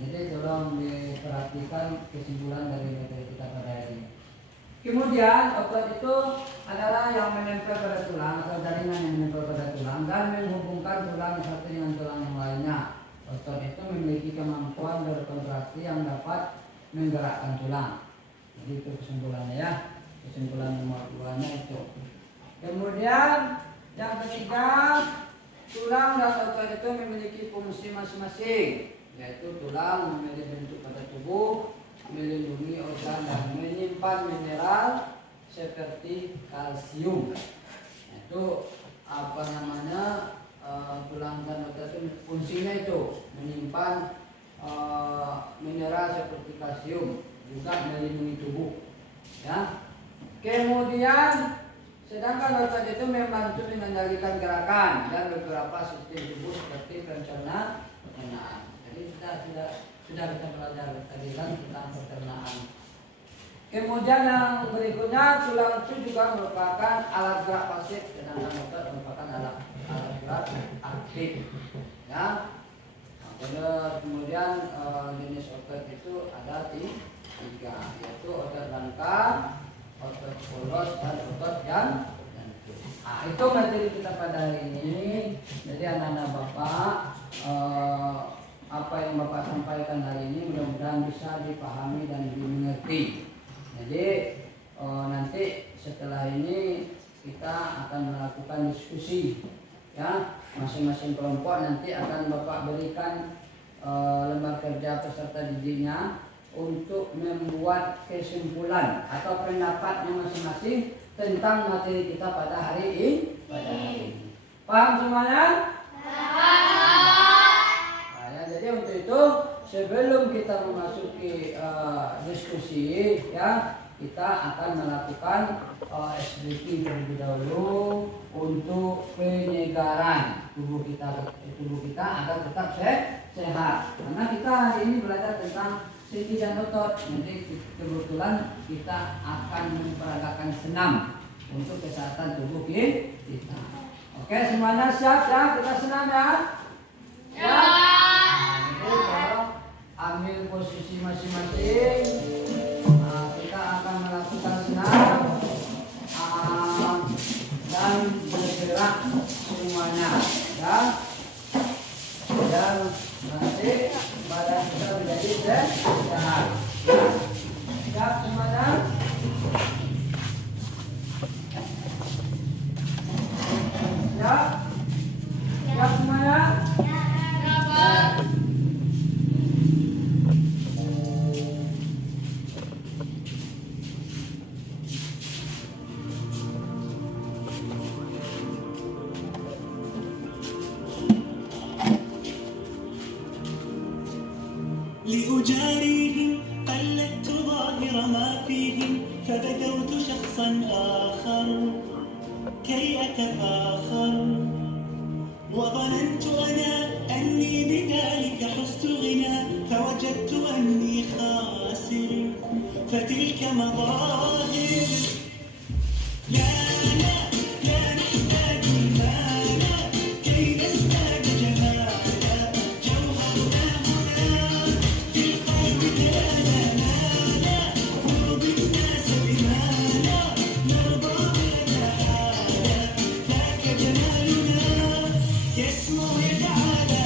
Jadi tolong diperhatikan kesimpulan dari materi kita pada hari ini. Kemudian otot itu adalah yang menempel pada tulang atau jaringan yang menempel pada tulang dan menghubungkan tulang satu dengan tulang yang lainnya. Otot itu memiliki kemampuan berkontraksi yang dapat menggerakkan tulang. Jadi itu kesimpulannya ya. Kesimpulan nomor 2-nya itu. Kemudian yang ketiga, tulang dan otot itu memiliki fungsi masing-masing, yaitu tulang memiliki bentuk pada tubuh, melindungi organ dan menyimpan mineral seperti kalsium. Itu tulang dan otot itu fungsinya itu menyimpan mineral seperti kalsium, juga melindungi tubuh ya. Kemudian sedangkan otot itu membantu mengendalikan gerakan dan beberapa sistem tubuh seperti pencernaan. Jadi sudah kita belajar tadi kan tentang pencernaan. Kemudian yang berikutnya, tulang itu juga merupakan alat gerak pasif, sedangkan otot merupakan alat gerak aktif ya. Kemudian jenis otot itu ada 3, yaitu otot rangka, otot polos, dan otot jantung. Itu materi kita pada hari ini. Jadi anak-anak bapak apa yang Bapak sampaikan hari ini mudah-mudahan bisa dipahami dan dimengerti. Jadi nanti setelah ini kita akan melakukan diskusi, ya, masing-masing kelompok nanti akan Bapak berikan lembar kerja peserta didiknya untuk membuat kesimpulan atau pendapatnya masing-masing tentang materi kita pada hari ini. Paham semuanya? Jadi untuk itu sebelum kita memasuki diskusi, ya, kita akan melakukan SBQ terlebih dahulu untuk penyegaran tubuh kita agar tetap sehat. Karena kita hari ini belajar tentang sendi dan otot. Nanti kebetulan kita akan memperagakan senam untuk kesehatan tubuh kita. Oke, semuanya siap ya? Kita senam ya? Ya. Ambil posisi masing-masing. Kita akan melakukan senam dan bergerak semuanya, ya. Dan nanti badan kita menjadi sehat. Ya. Siap semuanya? Siap? Siap semuanya? لأجاريهم قلدت ظاهر ما فيهم فبدوت شخصا آخر كي أتفاخر وظننت أنا أني بذلك حزت غنى فوجدت أني خاسر فتلك مظاهر لا لا نحتاج المال كي نزداد جمالا جوهرنا هنا في القلب كان مالا نرضي الناس بما لا نرضى بنا حالا ذاك جمالنا يسمو يتعالى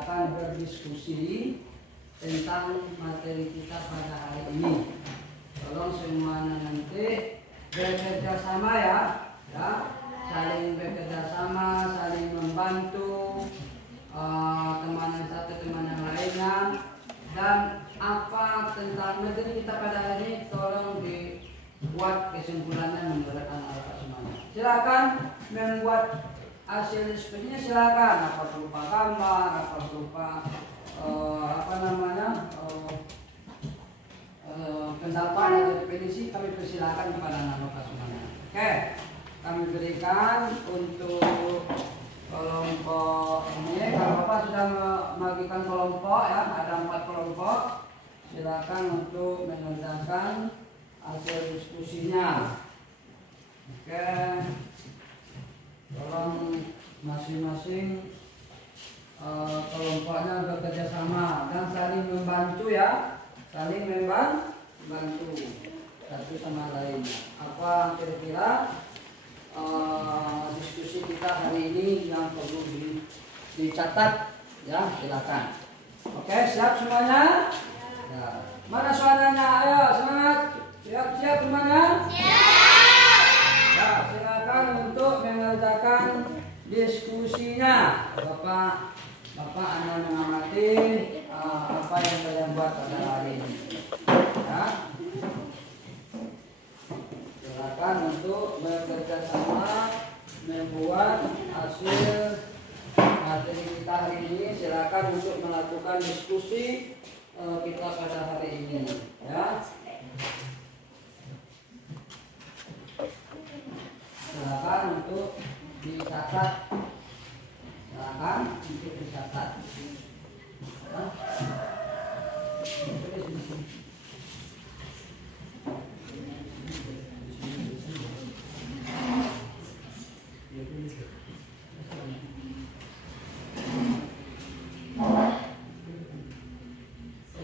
silakan berdiskusi tentang materi kita pada hari ini. Tolong semuanya nanti bekerja sama ya, saling bekerja sama, saling membantu teman yang satu teman yang lainnya. Dan apa tentang materi kita pada hari ini tolong dibuat kesimpulannya menurut anak-anak semuanya. Silakan membuat hasil diskusinya, silakan, apa berupa gambar, apa berupa pendapat atau definisi, kami persilakan kepada anak-anak semuanya. Oke, kami berikan untuk kelompok ini. Kalau Bapak sudah membagikan kelompok ya, ada 4 kelompok. Silakan untuk mengerjakan hasil diskusinya. Oke, tolong masing-masing kelompoknya bekerja sama dan saling membantu ya, saling membantu satu sama lain. Apa kira-kira diskusi kita hari ini yang perlu dicatat ya, silakan. Oke, siap semuanya? Ya. Mana suaranya? Ayo semangat. Siap semuanya? Siap. Ya, silakan untuk mengerjakan diskusinya. Bapak akan mengamati apa yang kalian buat pada hari ini. Ya. Silakan untuk bekerja sama membuat hasil materi kita hari ini. Silakan untuk melakukan diskusi kita pada hari ini. Ya. Silakan untuk dicatat. Silakan untuk dicatat.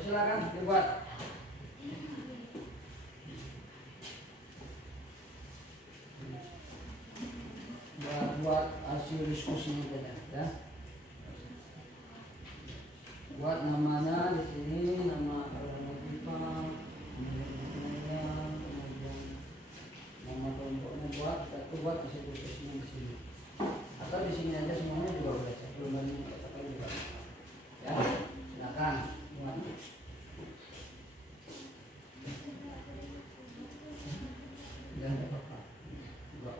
Silakan dibuat. Buat hasil diskusinya ya. Buat namanya di sini, nama pipa, kemudian nama kelompoknya buat hasil diskusinya di sini. Atau di sini aja semuanya juga boleh. Sebelum banyak kata juga. Ya, silakan buat. Jangan apa-apa. Buat.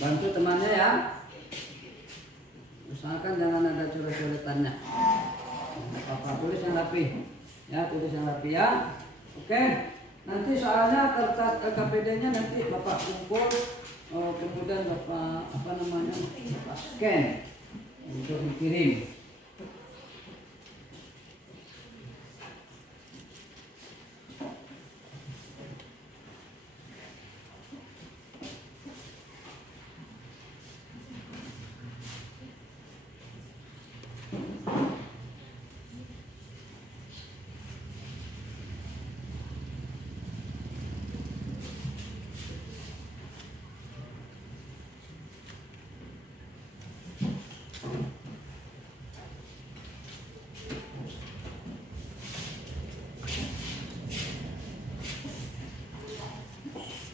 Bantu temannya ya. Usahakan jangan ada coret-coretannya. Apa-apa, tulis yang rapi. Ya, tulis yang rapi ya. Oke. Nanti soalnya kertas LKPD-nya nanti Bapak kumpul, kemudian Bapak Bapak scan untuk dikirim.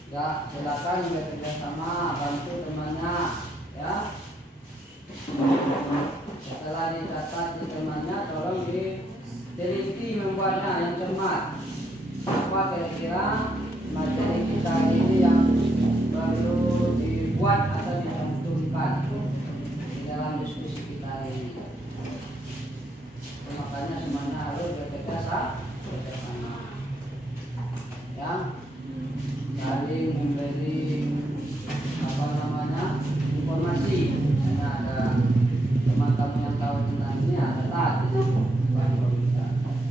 Ya, silakan bekerja sama, bantu temannya, ya. Setelah dicatat di temannya, tolong diteliti membuatnya yang cermat. Apa kira-kira materi kita ini yang perlu dibuat atau dicantumkan di dalam diskusi kita ini. Makanya semuanya harus bekerja sama, ya. Saling memberi informasi. Misalnya ada teman-teman yang tahu tentang ini, ada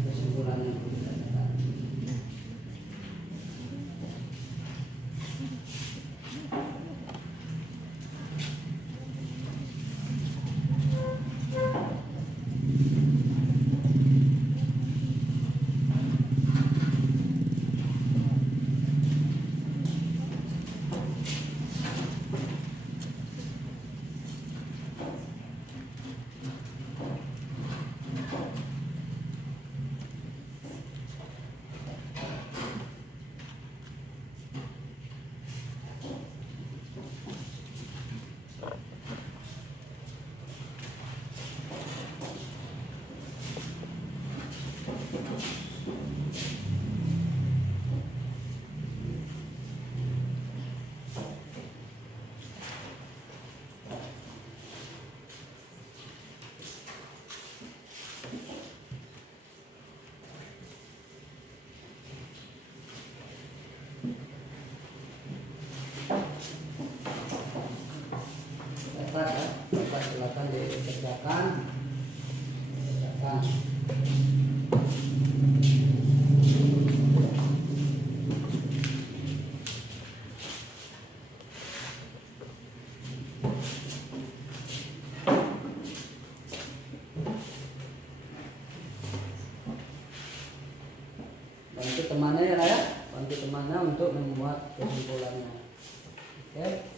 kesimpulan yang perlu kita catat. cepat ya, cepat silakan dikerjakan. Bantu temannya ya Raya, bantu temannya untuk membuat kesimpulannya. Oke.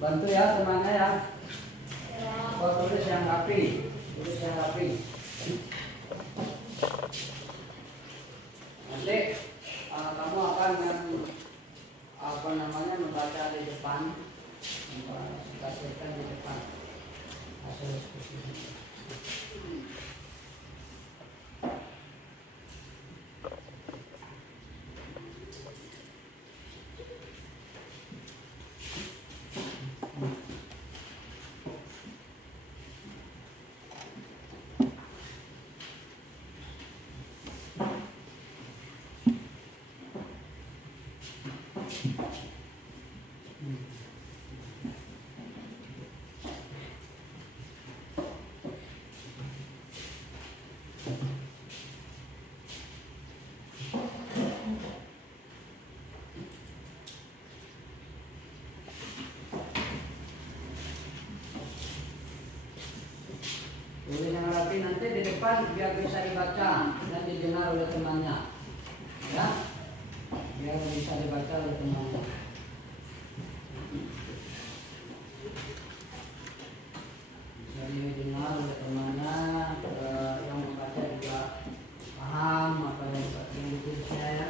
Bantu ya temannya ya. Oh, tulis yang rapi, tulis yang rapi. Nanti kamu akan membaca di depan, membacakan di depan hasil diskusi. Tulis yang rapi nanti di depan biar bisa dibaca dan didengar oleh temannya, ya, biar bisa dibaca oleh temannya. Bisa didengar oleh temannya, yang membaca juga paham apa yang ditulisnya ya.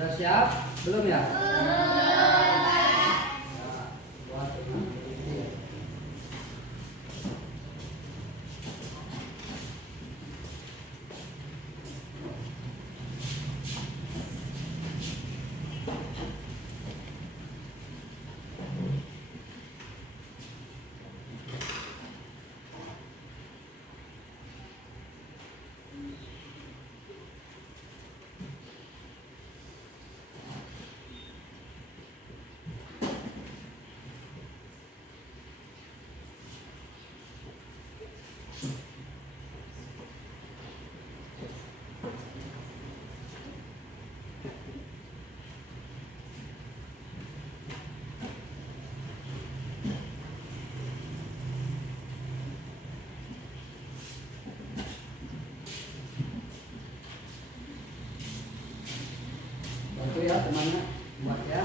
Sudah siap? Belum ya? temannya buat ya.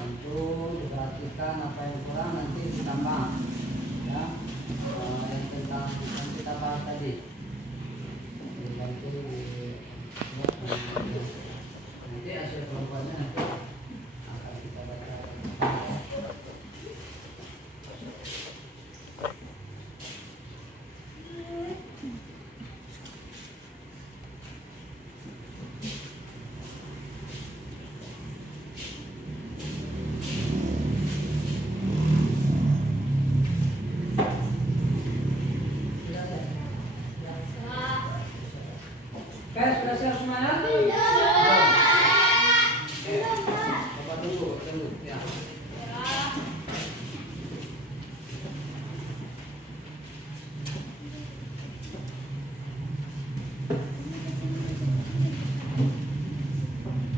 Tentu diperhatikan apa yang kurang nanti ditambah ya. Yang tentang yang kita bahas tadi dibantu nanti hasil kelompoknya nanti akan kita baca. Sudah siap semuanya? Bapak tunggu ya.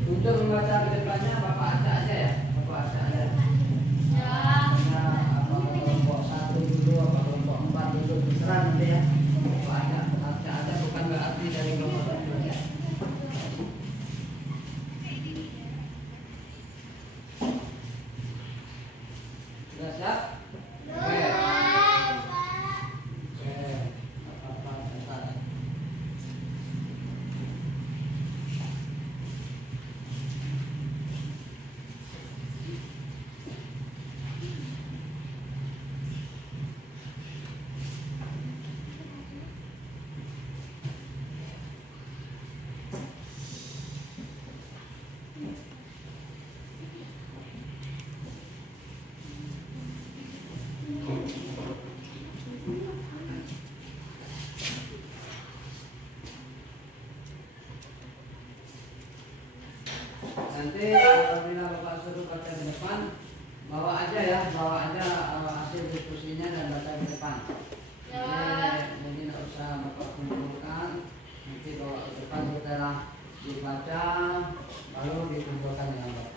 Untuk membaca ke depannya Bapak acak aja ya. Bapak acak aja. Apa kelompok 1 dulu, apa kelompok 4 dulu terserah nanti ya. Bapak acak aja bukan berarti dari kelompok 1 ya. Sudah siap? Oke. Apa catat. Nanti apabila Bapak suruh baca di depan, bawa aja ya, bawa aja hasil diskusinya dan baca di depan. Jadi tidak usah Bapak kumpulkan, nanti bawa ke depan setelah dibaca, baru dikumpulkan dengan Bapak.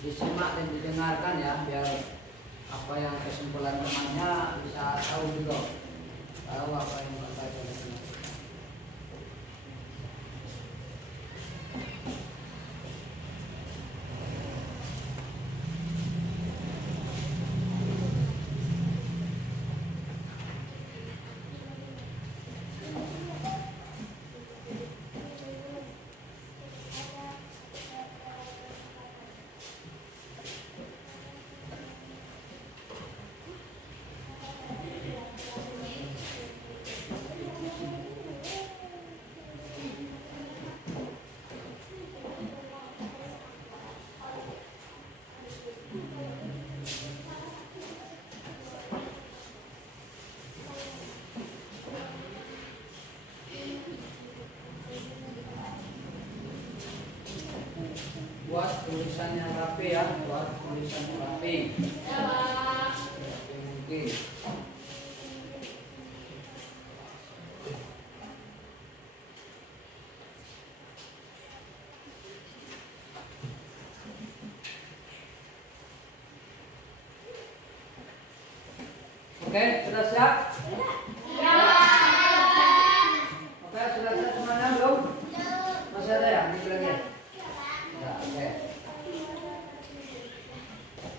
disimak dan didengarkan ya, biar apa yang kesimpulan temannya bisa tahu juga, tahu apa yang baca di sini. samping. Jawab. Mungkin. Oke, sudah siap? Ya. Oke, sudah siap semuanya belum? Masih ada ya? Dikit lagi ya? Ya, oke.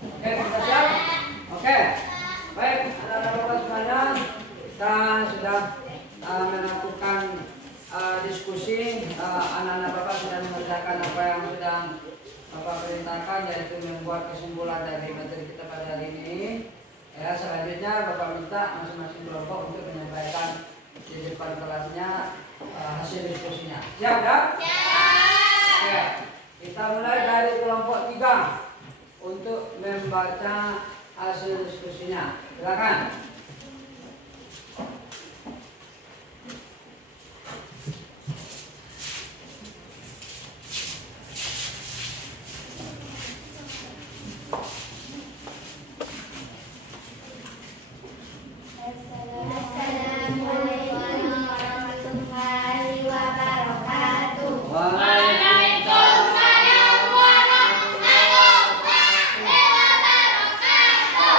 Oke, sudah siap? Oke. Baik, anak-anak Bapak semuanya, kita sudah melakukan diskusi. Anak-anak Bapak sudah mengerjakan apa yang sudah Bapak perintahkan, yaitu membuat kesimpulan dari materi kita pada hari ini. Ya, selanjutnya Bapak minta masing-masing kelompok untuk menyampaikan di depan kelasnya hasil diskusinya. Siap ya? Siap. Oke, kita mulai dari kelompok 3 untuk membaca hasil diskusinya. Silakan. Assalamualaikum warahmatullahi wabarakatuh. Waalaikumsalam warahmatullahi wabarakatuh.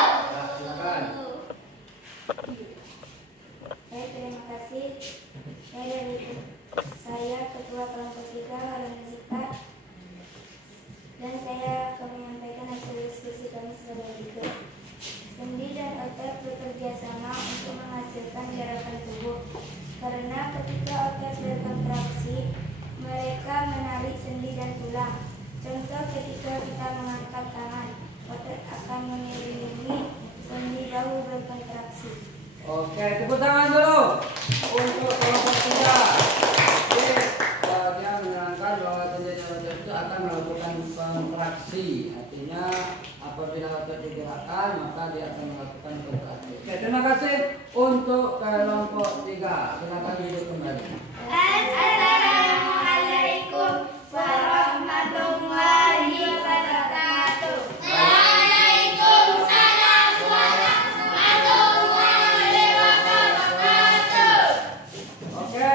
Silakan. Terima kasih. Saya Ketua Kelompok 3 Warna Sifat, dan saya akan menyampaikan hasil diskusi kami sebagai berikut. Sendi dan otot bekerja sama untuk menghasilkan gerakan tubuh. Karena ketika otot berkontraksi, mereka menarik sendi dan tulang. Contoh, ketika kita mengangkat tangan, otot akan mengelilingi sendi bahu berkontraksi. Oke, tepuk tangan dulu untuk kelompok 3. Dia menerangkan bahwa sendi dan otot itu akan melakukan kontraksi. Artinya apabila otot digerakkan, maka dia akan melakukan kontraksi. Oke, terima kasih untuk kelompok 3. Silakan duduk kembali. Assalamualaikum warahmatullahi wabarakatuh. Waalaikumsalam warahmatullahi wabarakatuh. Oke,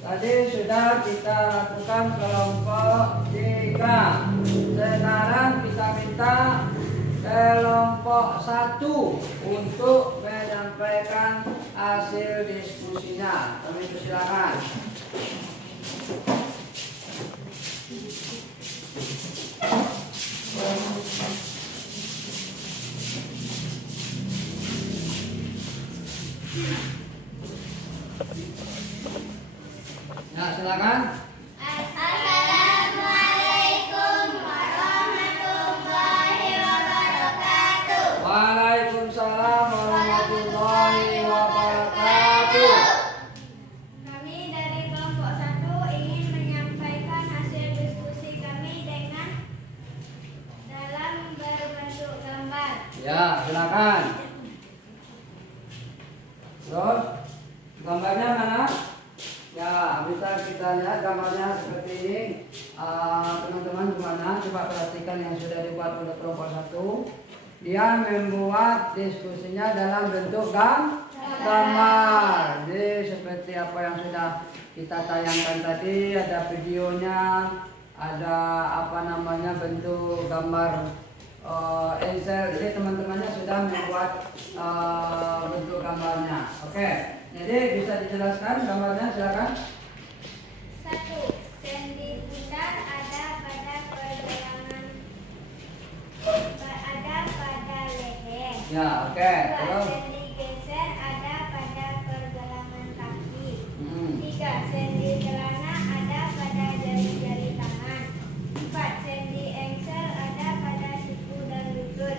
tadi sudah kita lakukan kelompok 3. Sekarang kita minta kelompok 1 untuk menyampaikan hasil diskusinya. Kami persilakan. Nah, silakan. Assalamualaikum warahmatullahi wabarakatuh. Waalaikumsalam warahmatullahi wabarakatuh. Kami dari kelompok 1 ingin menyampaikan hasil diskusi kami dalam berbentuk gambar. Ya, silakan. Terus gambarnya mana? Ya, bisa kita lihat gambarnya seperti ini. Teman-teman gimana? Coba perhatikan yang sudah dibuat oleh kelompok 1. Dia membuat diskusinya dalam bentuk gambar. Jadi seperti apa yang sudah kita tayangkan tadi, ada videonya, ada bentuk gambar Excel. Jadi teman-temannya sudah membuat bentuk gambarnya. Oke, jadi bisa dijelaskan gambarnya, silakan. 1. Sendi putar ada pada leher. Ya, oke. 2. Terus Sendi geser ada pada pergelangan kaki. 3. hmm. Sendi celana ada pada jari-jari tangan. 4. Sendi engsel ada pada siku dan lutut.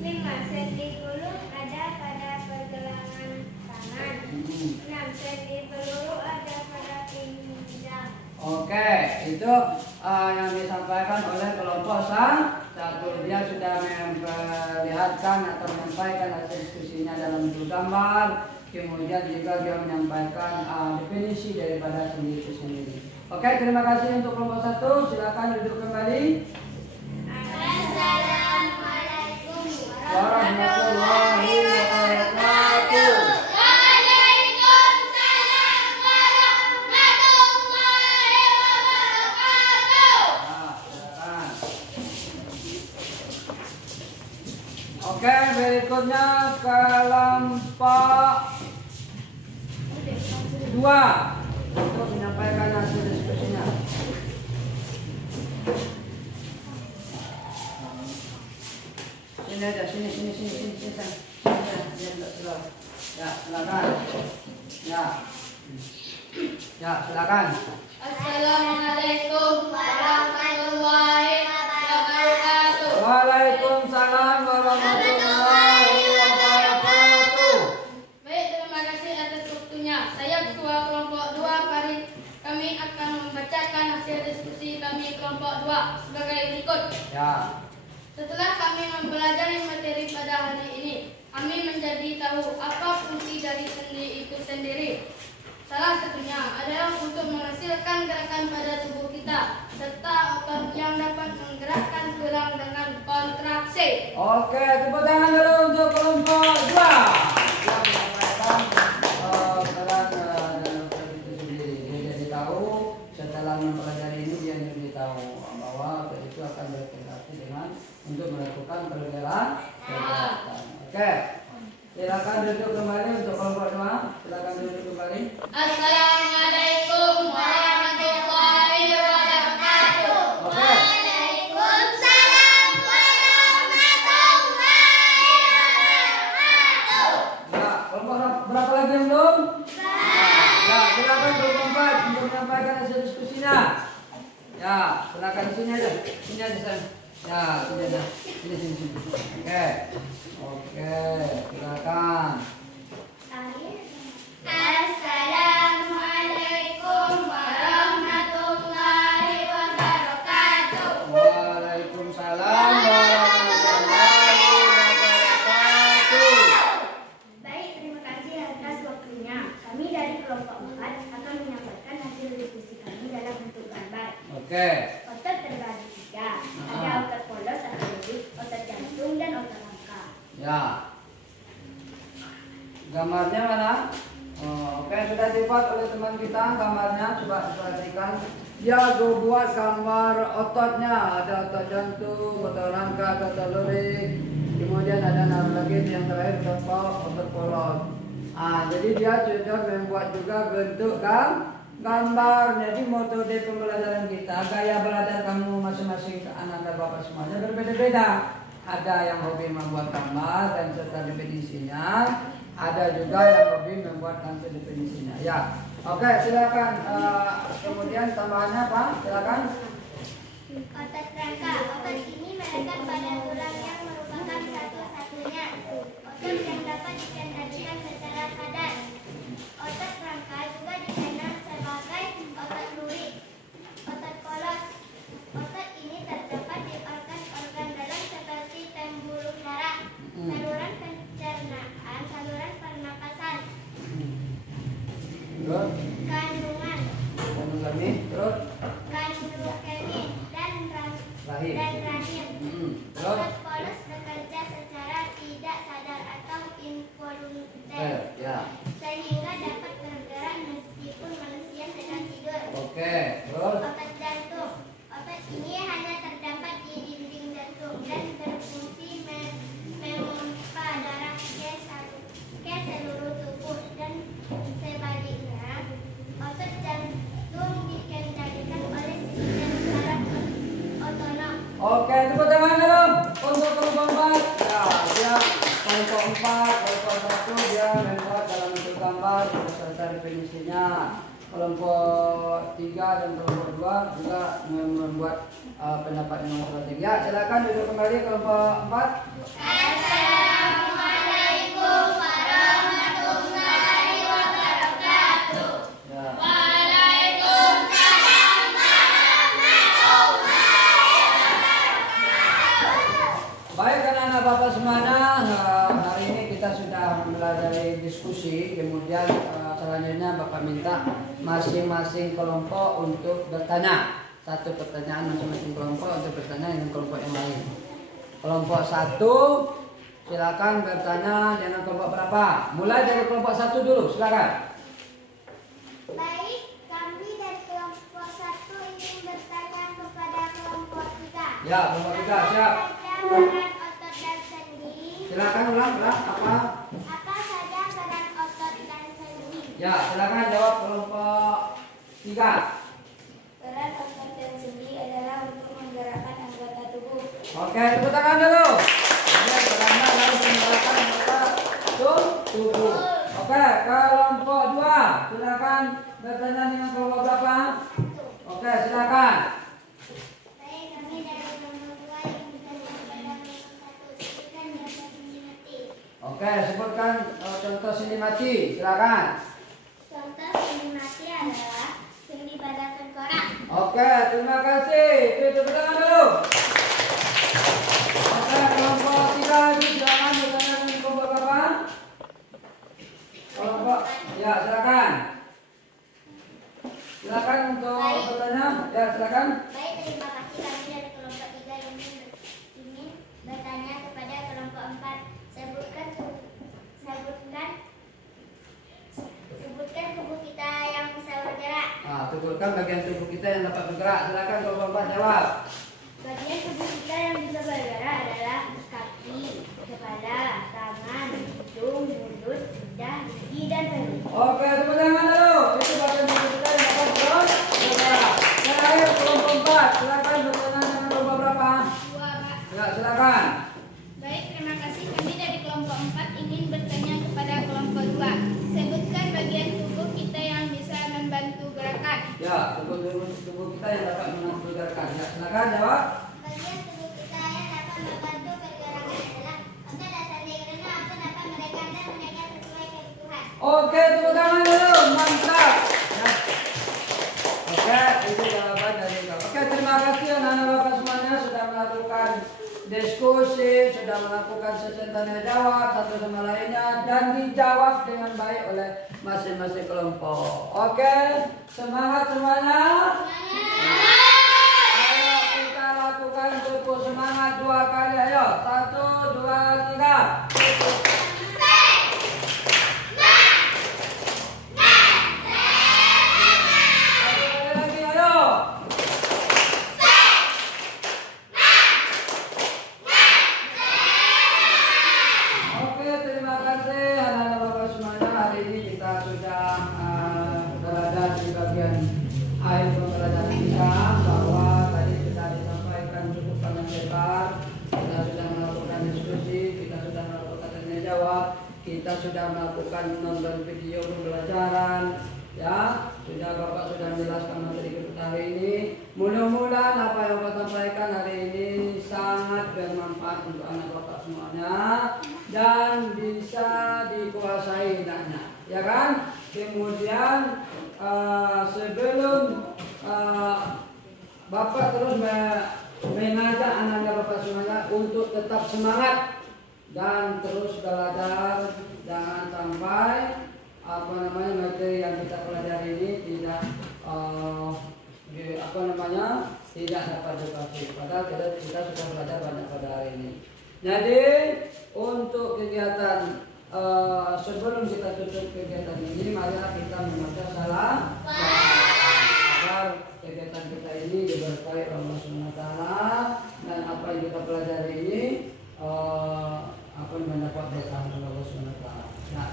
5. Sendi gulung ada pada pergelangan tangan. 6. Sendi peluru ada pada pinggang. Oke, itu yang disampaikan oleh kelompok 1. Dia sudah memperlihatkan atau menyampaikan hasil diskusinya dalam bentuk gambar. Kemudian juga dia menyampaikan definisi daripada sendi itu sendiri. Oke, terima kasih untuk kelompok 1. Silakan duduk kembali. Assalamualaikum warahmatullahi wabarakatuh. Waalaikumsalam warahmatullahi wabarakatuh. Nah, silakan. Oke, berikutnya kelompok 2 untuk menyampaikan hasil diskusinya. Sini aja, sini. Ya, silakan. Ya, silakan. Assalamualaikum warahmatullahi wabarakatuh. Waalaikumsalam warahmatullahi wabarakatuh. Baik, terima kasih atas waktunya. Saya Ketua Kelompok 2 kami akan membacakan hasil diskusi kami Kelompok 2 sebagai berikut. Ya. Setelah kami mempelajari materi pada hari ini, kami menjadi tahu apa fungsi dari sendi itu sendiri. Salah satunya adalah untuk menghasilkan gerakan pada tubuh kita, serta otot yang dapat menggerakkan tulang dengan kontraksi. Oke, tepuk tangan dulu untuk kelompok 2 yang menyampaikan peran dalam materi itu sendiri. Dia jadi tahu setelah mempelajari ini dia jadi tahu bahwa itu akan berinteraksi dengan untuk melakukan pergerakan. Oke, silakan duduk kembali untuk kelompok 2. Silakan duduk kembali. Assalamualaikum warahmatullahi wabarakatuh. Oke. Waalaikumsalam warahmatullahi wabarakatuh. Ya, kelompok berapa lagi yang belum? Ya, silakan kelompok 4 untuk menyampaikan hasil diskusinya. Ya, silakan sini aja San. Ya, sini aja. Sini. Oke, silakan. Assalamualaikum warahmatullahi wabarakatuh. Waalaikumsalam warahmatullahi wabarakatuh. Baik, terima kasih atas waktunya. Kami dari kelompok 4 akan menyampaikan hasil diskusi kami dalam bentuk gambar. Oke. Otot terbagi 3. Ada otot polos atau lutut, otot jantung, dan otot rangka. Ya. Gambarnya mana? Oke, sudah dibuat oleh teman kita gambarnya, coba diperhatikan. Dia buat gambar ototnya, ada otot jantung, otot rangka, otot lurik. Kemudian ada lagi yang terakhir otot polos. Jadi dia sudah membuat juga bentuk gambar. Jadi metode pembelajaran kita, gaya belajar kamu masing-masing anak dan bapak semuanya berbeda-beda. Ada yang hobi membuat gambar dan serta definisinya. Ada juga yang hobi membuat langsung definisinya. Ya, oke, silakan. Kemudian tambahannya apa? Silakan. Otot rangka. Otot ini melekat pada tulang yang merupakan satu-satunya otot yang dapat dikendalikan secara sadar. Otot rangka juga dikenal sebagai otot lurik. Otot polos. Otot ini terdapat di organ-organ dalam seperti pembuluh darah, saluran pencernaan, saluran pernapasan, kandungan, Terus kandungan kemih, dan rahim. Terus Otot polos bekerja secara tidak sadar atau involunter, ya. sehingga dapat bergerak meskipun manusia sedang tidur. Oke, terus Otot jantung. Otot ini hanya terdapat di dinding jantung dan berfungsi memompa darah ke seluruh tubuh, dan sebaliknya otot jantung dikendalikan oleh sistem saraf otonom. oke, tepuk tangan dulu untuk kelompok 4. Ya, dia kelompok 4, kelompok 1 dia membuat dalam bentuk gambar beserta definisinya. Kelompok 3 dan kelompok 2 juga membuat pendapatnya masing-masing. Ya, silakan duduk kembali kelompok 4. Assalamualaikum warahmatullahi wabarakatuh. Ya. Waalaikumsalam warahmatullahi wabarakatuh. Baik, anak-anak bapak semuanya, hari ini kita sudah mempelajari diskusi. Kemudian selanjutnya bapak minta masing-masing kelompok untuk bertanya. Satu pertanyaan masing-masing kelompok untuk bertanya dengan kelompok yang lain. Kelompok 1 silakan bertanya dengan kelompok berapa. Mulai dari kelompok 1 dulu, silakan. Baik, kami dari kelompok 1 ingin bertanya kepada kelompok 3. Ya, kelompok 3 siap. Peran otot dan sendi. Silakan ulang apa? Apa saja peran otot dan sendi? Ya, silakan jawab kelompok 3. Peran otot dan sendi adalah untuk menggerakkan anggota tubuh. Oke, tepuk tangan dulu. Oke, perannya lalu menggerakkan anggota tubuh. Oke, kelompok 2 silakan bertanya dengan kelompok berapa? Oke, silakan. Baik, kami dari kelompok 2 ingin bertanya kepada kelompok 1. Sebutkan bahasa sendi mati. Oke, sebutkan contoh sendi mati. Silakan. Contoh sendi mati adalah sendi pada tengkorak. Oke, terima kasih. Tepuk tangan dulu. Oke, kelompok 3 silakan bertanya dengan kelompok berapa? Kelompok, ya silakan. Silakan untuk bertanya. Ya silakan. Baik, terima kasih. Kami dari kelompok 3 ingin bertanya kepada kelompok 4. Sebutkan tubuh kita yang bisa bergerak. Sebutkan bagian tubuh kita yang dapat bergerak. Silakan kelompok 4 jawab. Bagian tubuh kita yang bisa bergerak adalah kaki, kepala, tangan, hidung, mulut, lidah, gigi, dan sendi. Oke, tepuk tangan dulu. Itu bagian tubuh kita yang dapat bergerak. Terakhir kelompok 4. Silakan bertanya dengan kelompok berapa? 2, Pak. Ya, silakan. Baik, terima kasih. Kami dari kelompok 4 ingin bertanya kepada kelompok 2. Sebutkan bagian tubuh kita yang bisa membantu gerakan. Ya, tubuh kita yang dapat membantu gerakan. Ya, silakan jawab. Bagian tubuh kita yang dapat membantu pergerakan adalah otot dan sendi karena otot dapat menekan dan menekan sesuai kebutuhan. Oke, tepuk tangan dulu. Mantap. Ya. Oke, itu jawaban dari kau. Oke, terima kasih anak-anak bapak semuanya sudah melakukan diskusi, sudah melakukan sesi tanya jawab satu sama lainnya dan dijawab dengan baik oleh masing-masing kelompok. Oke, semangat semuanya. Ayo kita lakukan tepuk semangat 2 kali. Ayo, 1, 2, 3. Oke, terima kasih anak-anak bapak semuanya. Hari ini kita sudah berada di bagian akhir pembelajaran kita, bahwa tadi sudah disampaikan cukup panjang lebar. Kita sudah melakukan diskusi, kita sudah melakukan tanya jawab, kita sudah melakukan nonton video pembelajaran. Ya, bapak sudah menjelaskan materi kita hari ini. Mudah-mudahan apa yang bapak sampaikan hari ini sangat bermanfaat untuk anak bapak semuanya dan bisa dikuasai hendaknya, ya kan? Kemudian sebelum bapak terus mengajak anak-anak bapak semuanya untuk tetap semangat dan terus belajar, jangan sampai materi yang kita pelajari ini tidak tidak dapat dipakai. Padahal kita sudah belajar banyak pada hari ini. Jadi untuk kegiatan sebelum kita tutup kegiatan ini, mari kita membaca salam agar kegiatan kita ini diberkahi Allah Subhanahu wa taala dan apa yang kita pelajari ini akan mendapat berkah Allah Subhanahu wa taala. Nah.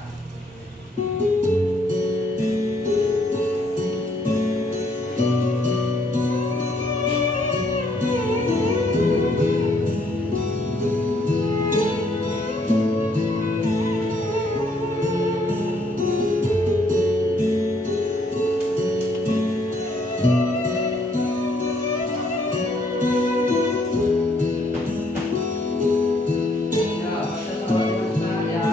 Ya, baca salawat ya.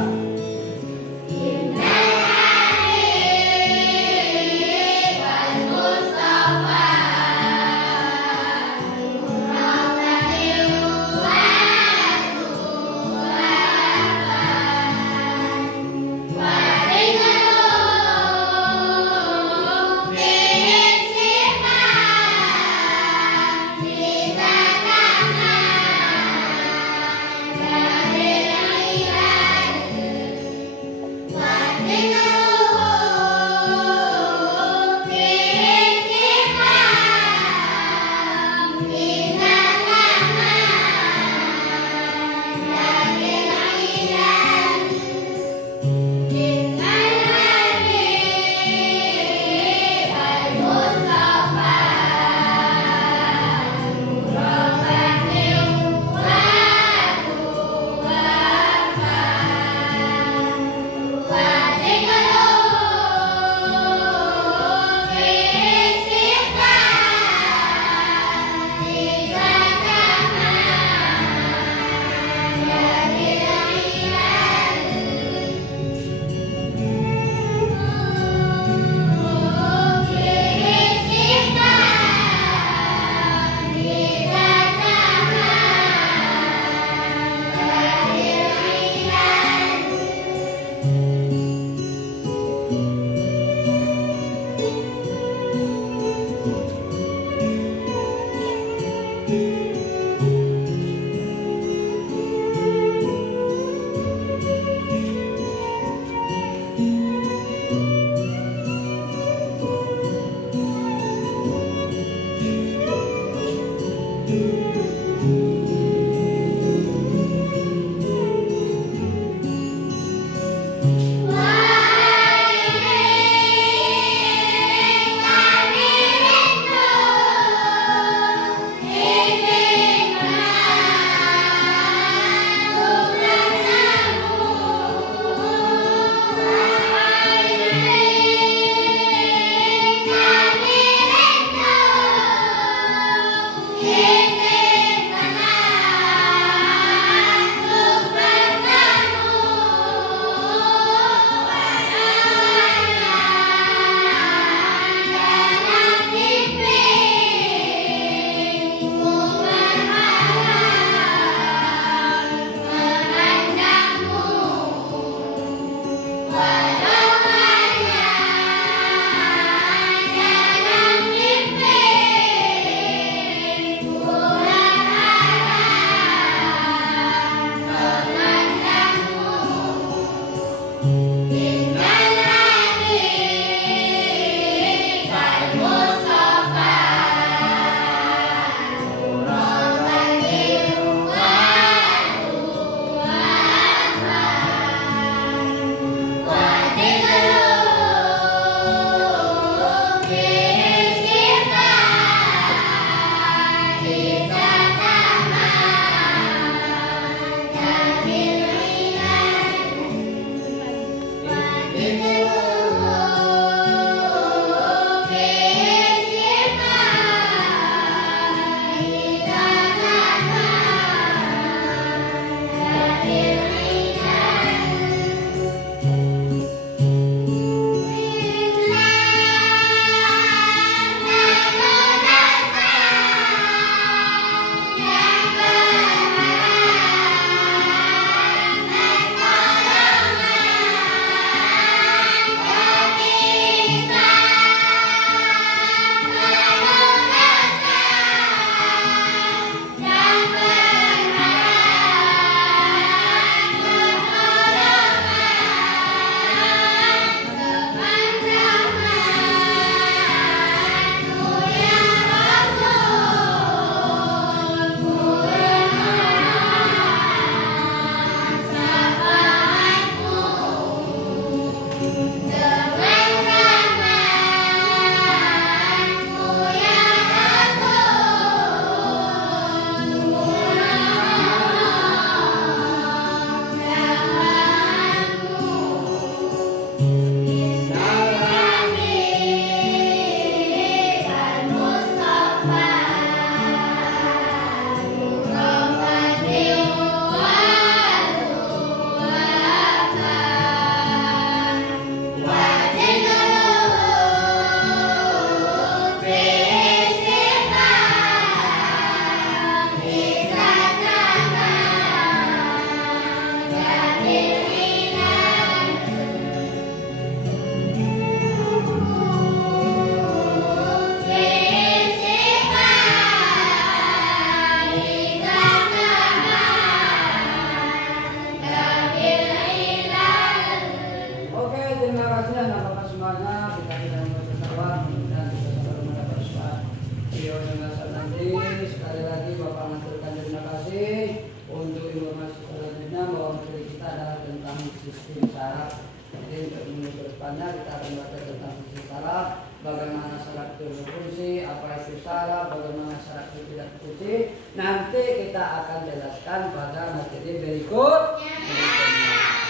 kasih anak bapak semuanya. Kita tidak mempercepat, mudah-mudahan kita selalu mendapat syafaat. Video yang nanti sekali lagi bapak mengaturkan terima kasih untuk informasi selanjutnya bahwa materi kita adalah tentang sistem syarat. Jadi untuk minggu depannya kita akan baca tentang sistem syarat, bagaimana syarat itu berfungsi, apa itu syarat, bagaimana syarat itu tidak berfungsi. Nanti kita akan jelaskan pada materi berikutnya.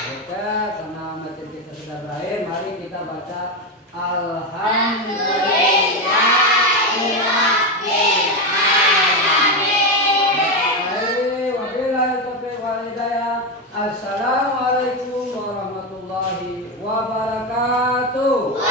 Oke, karena materi kita sudah berakhir, mari kita baca Alhamdulillahirabbil alamin. Assalamualaikum warahmatullahi wabarakatuh.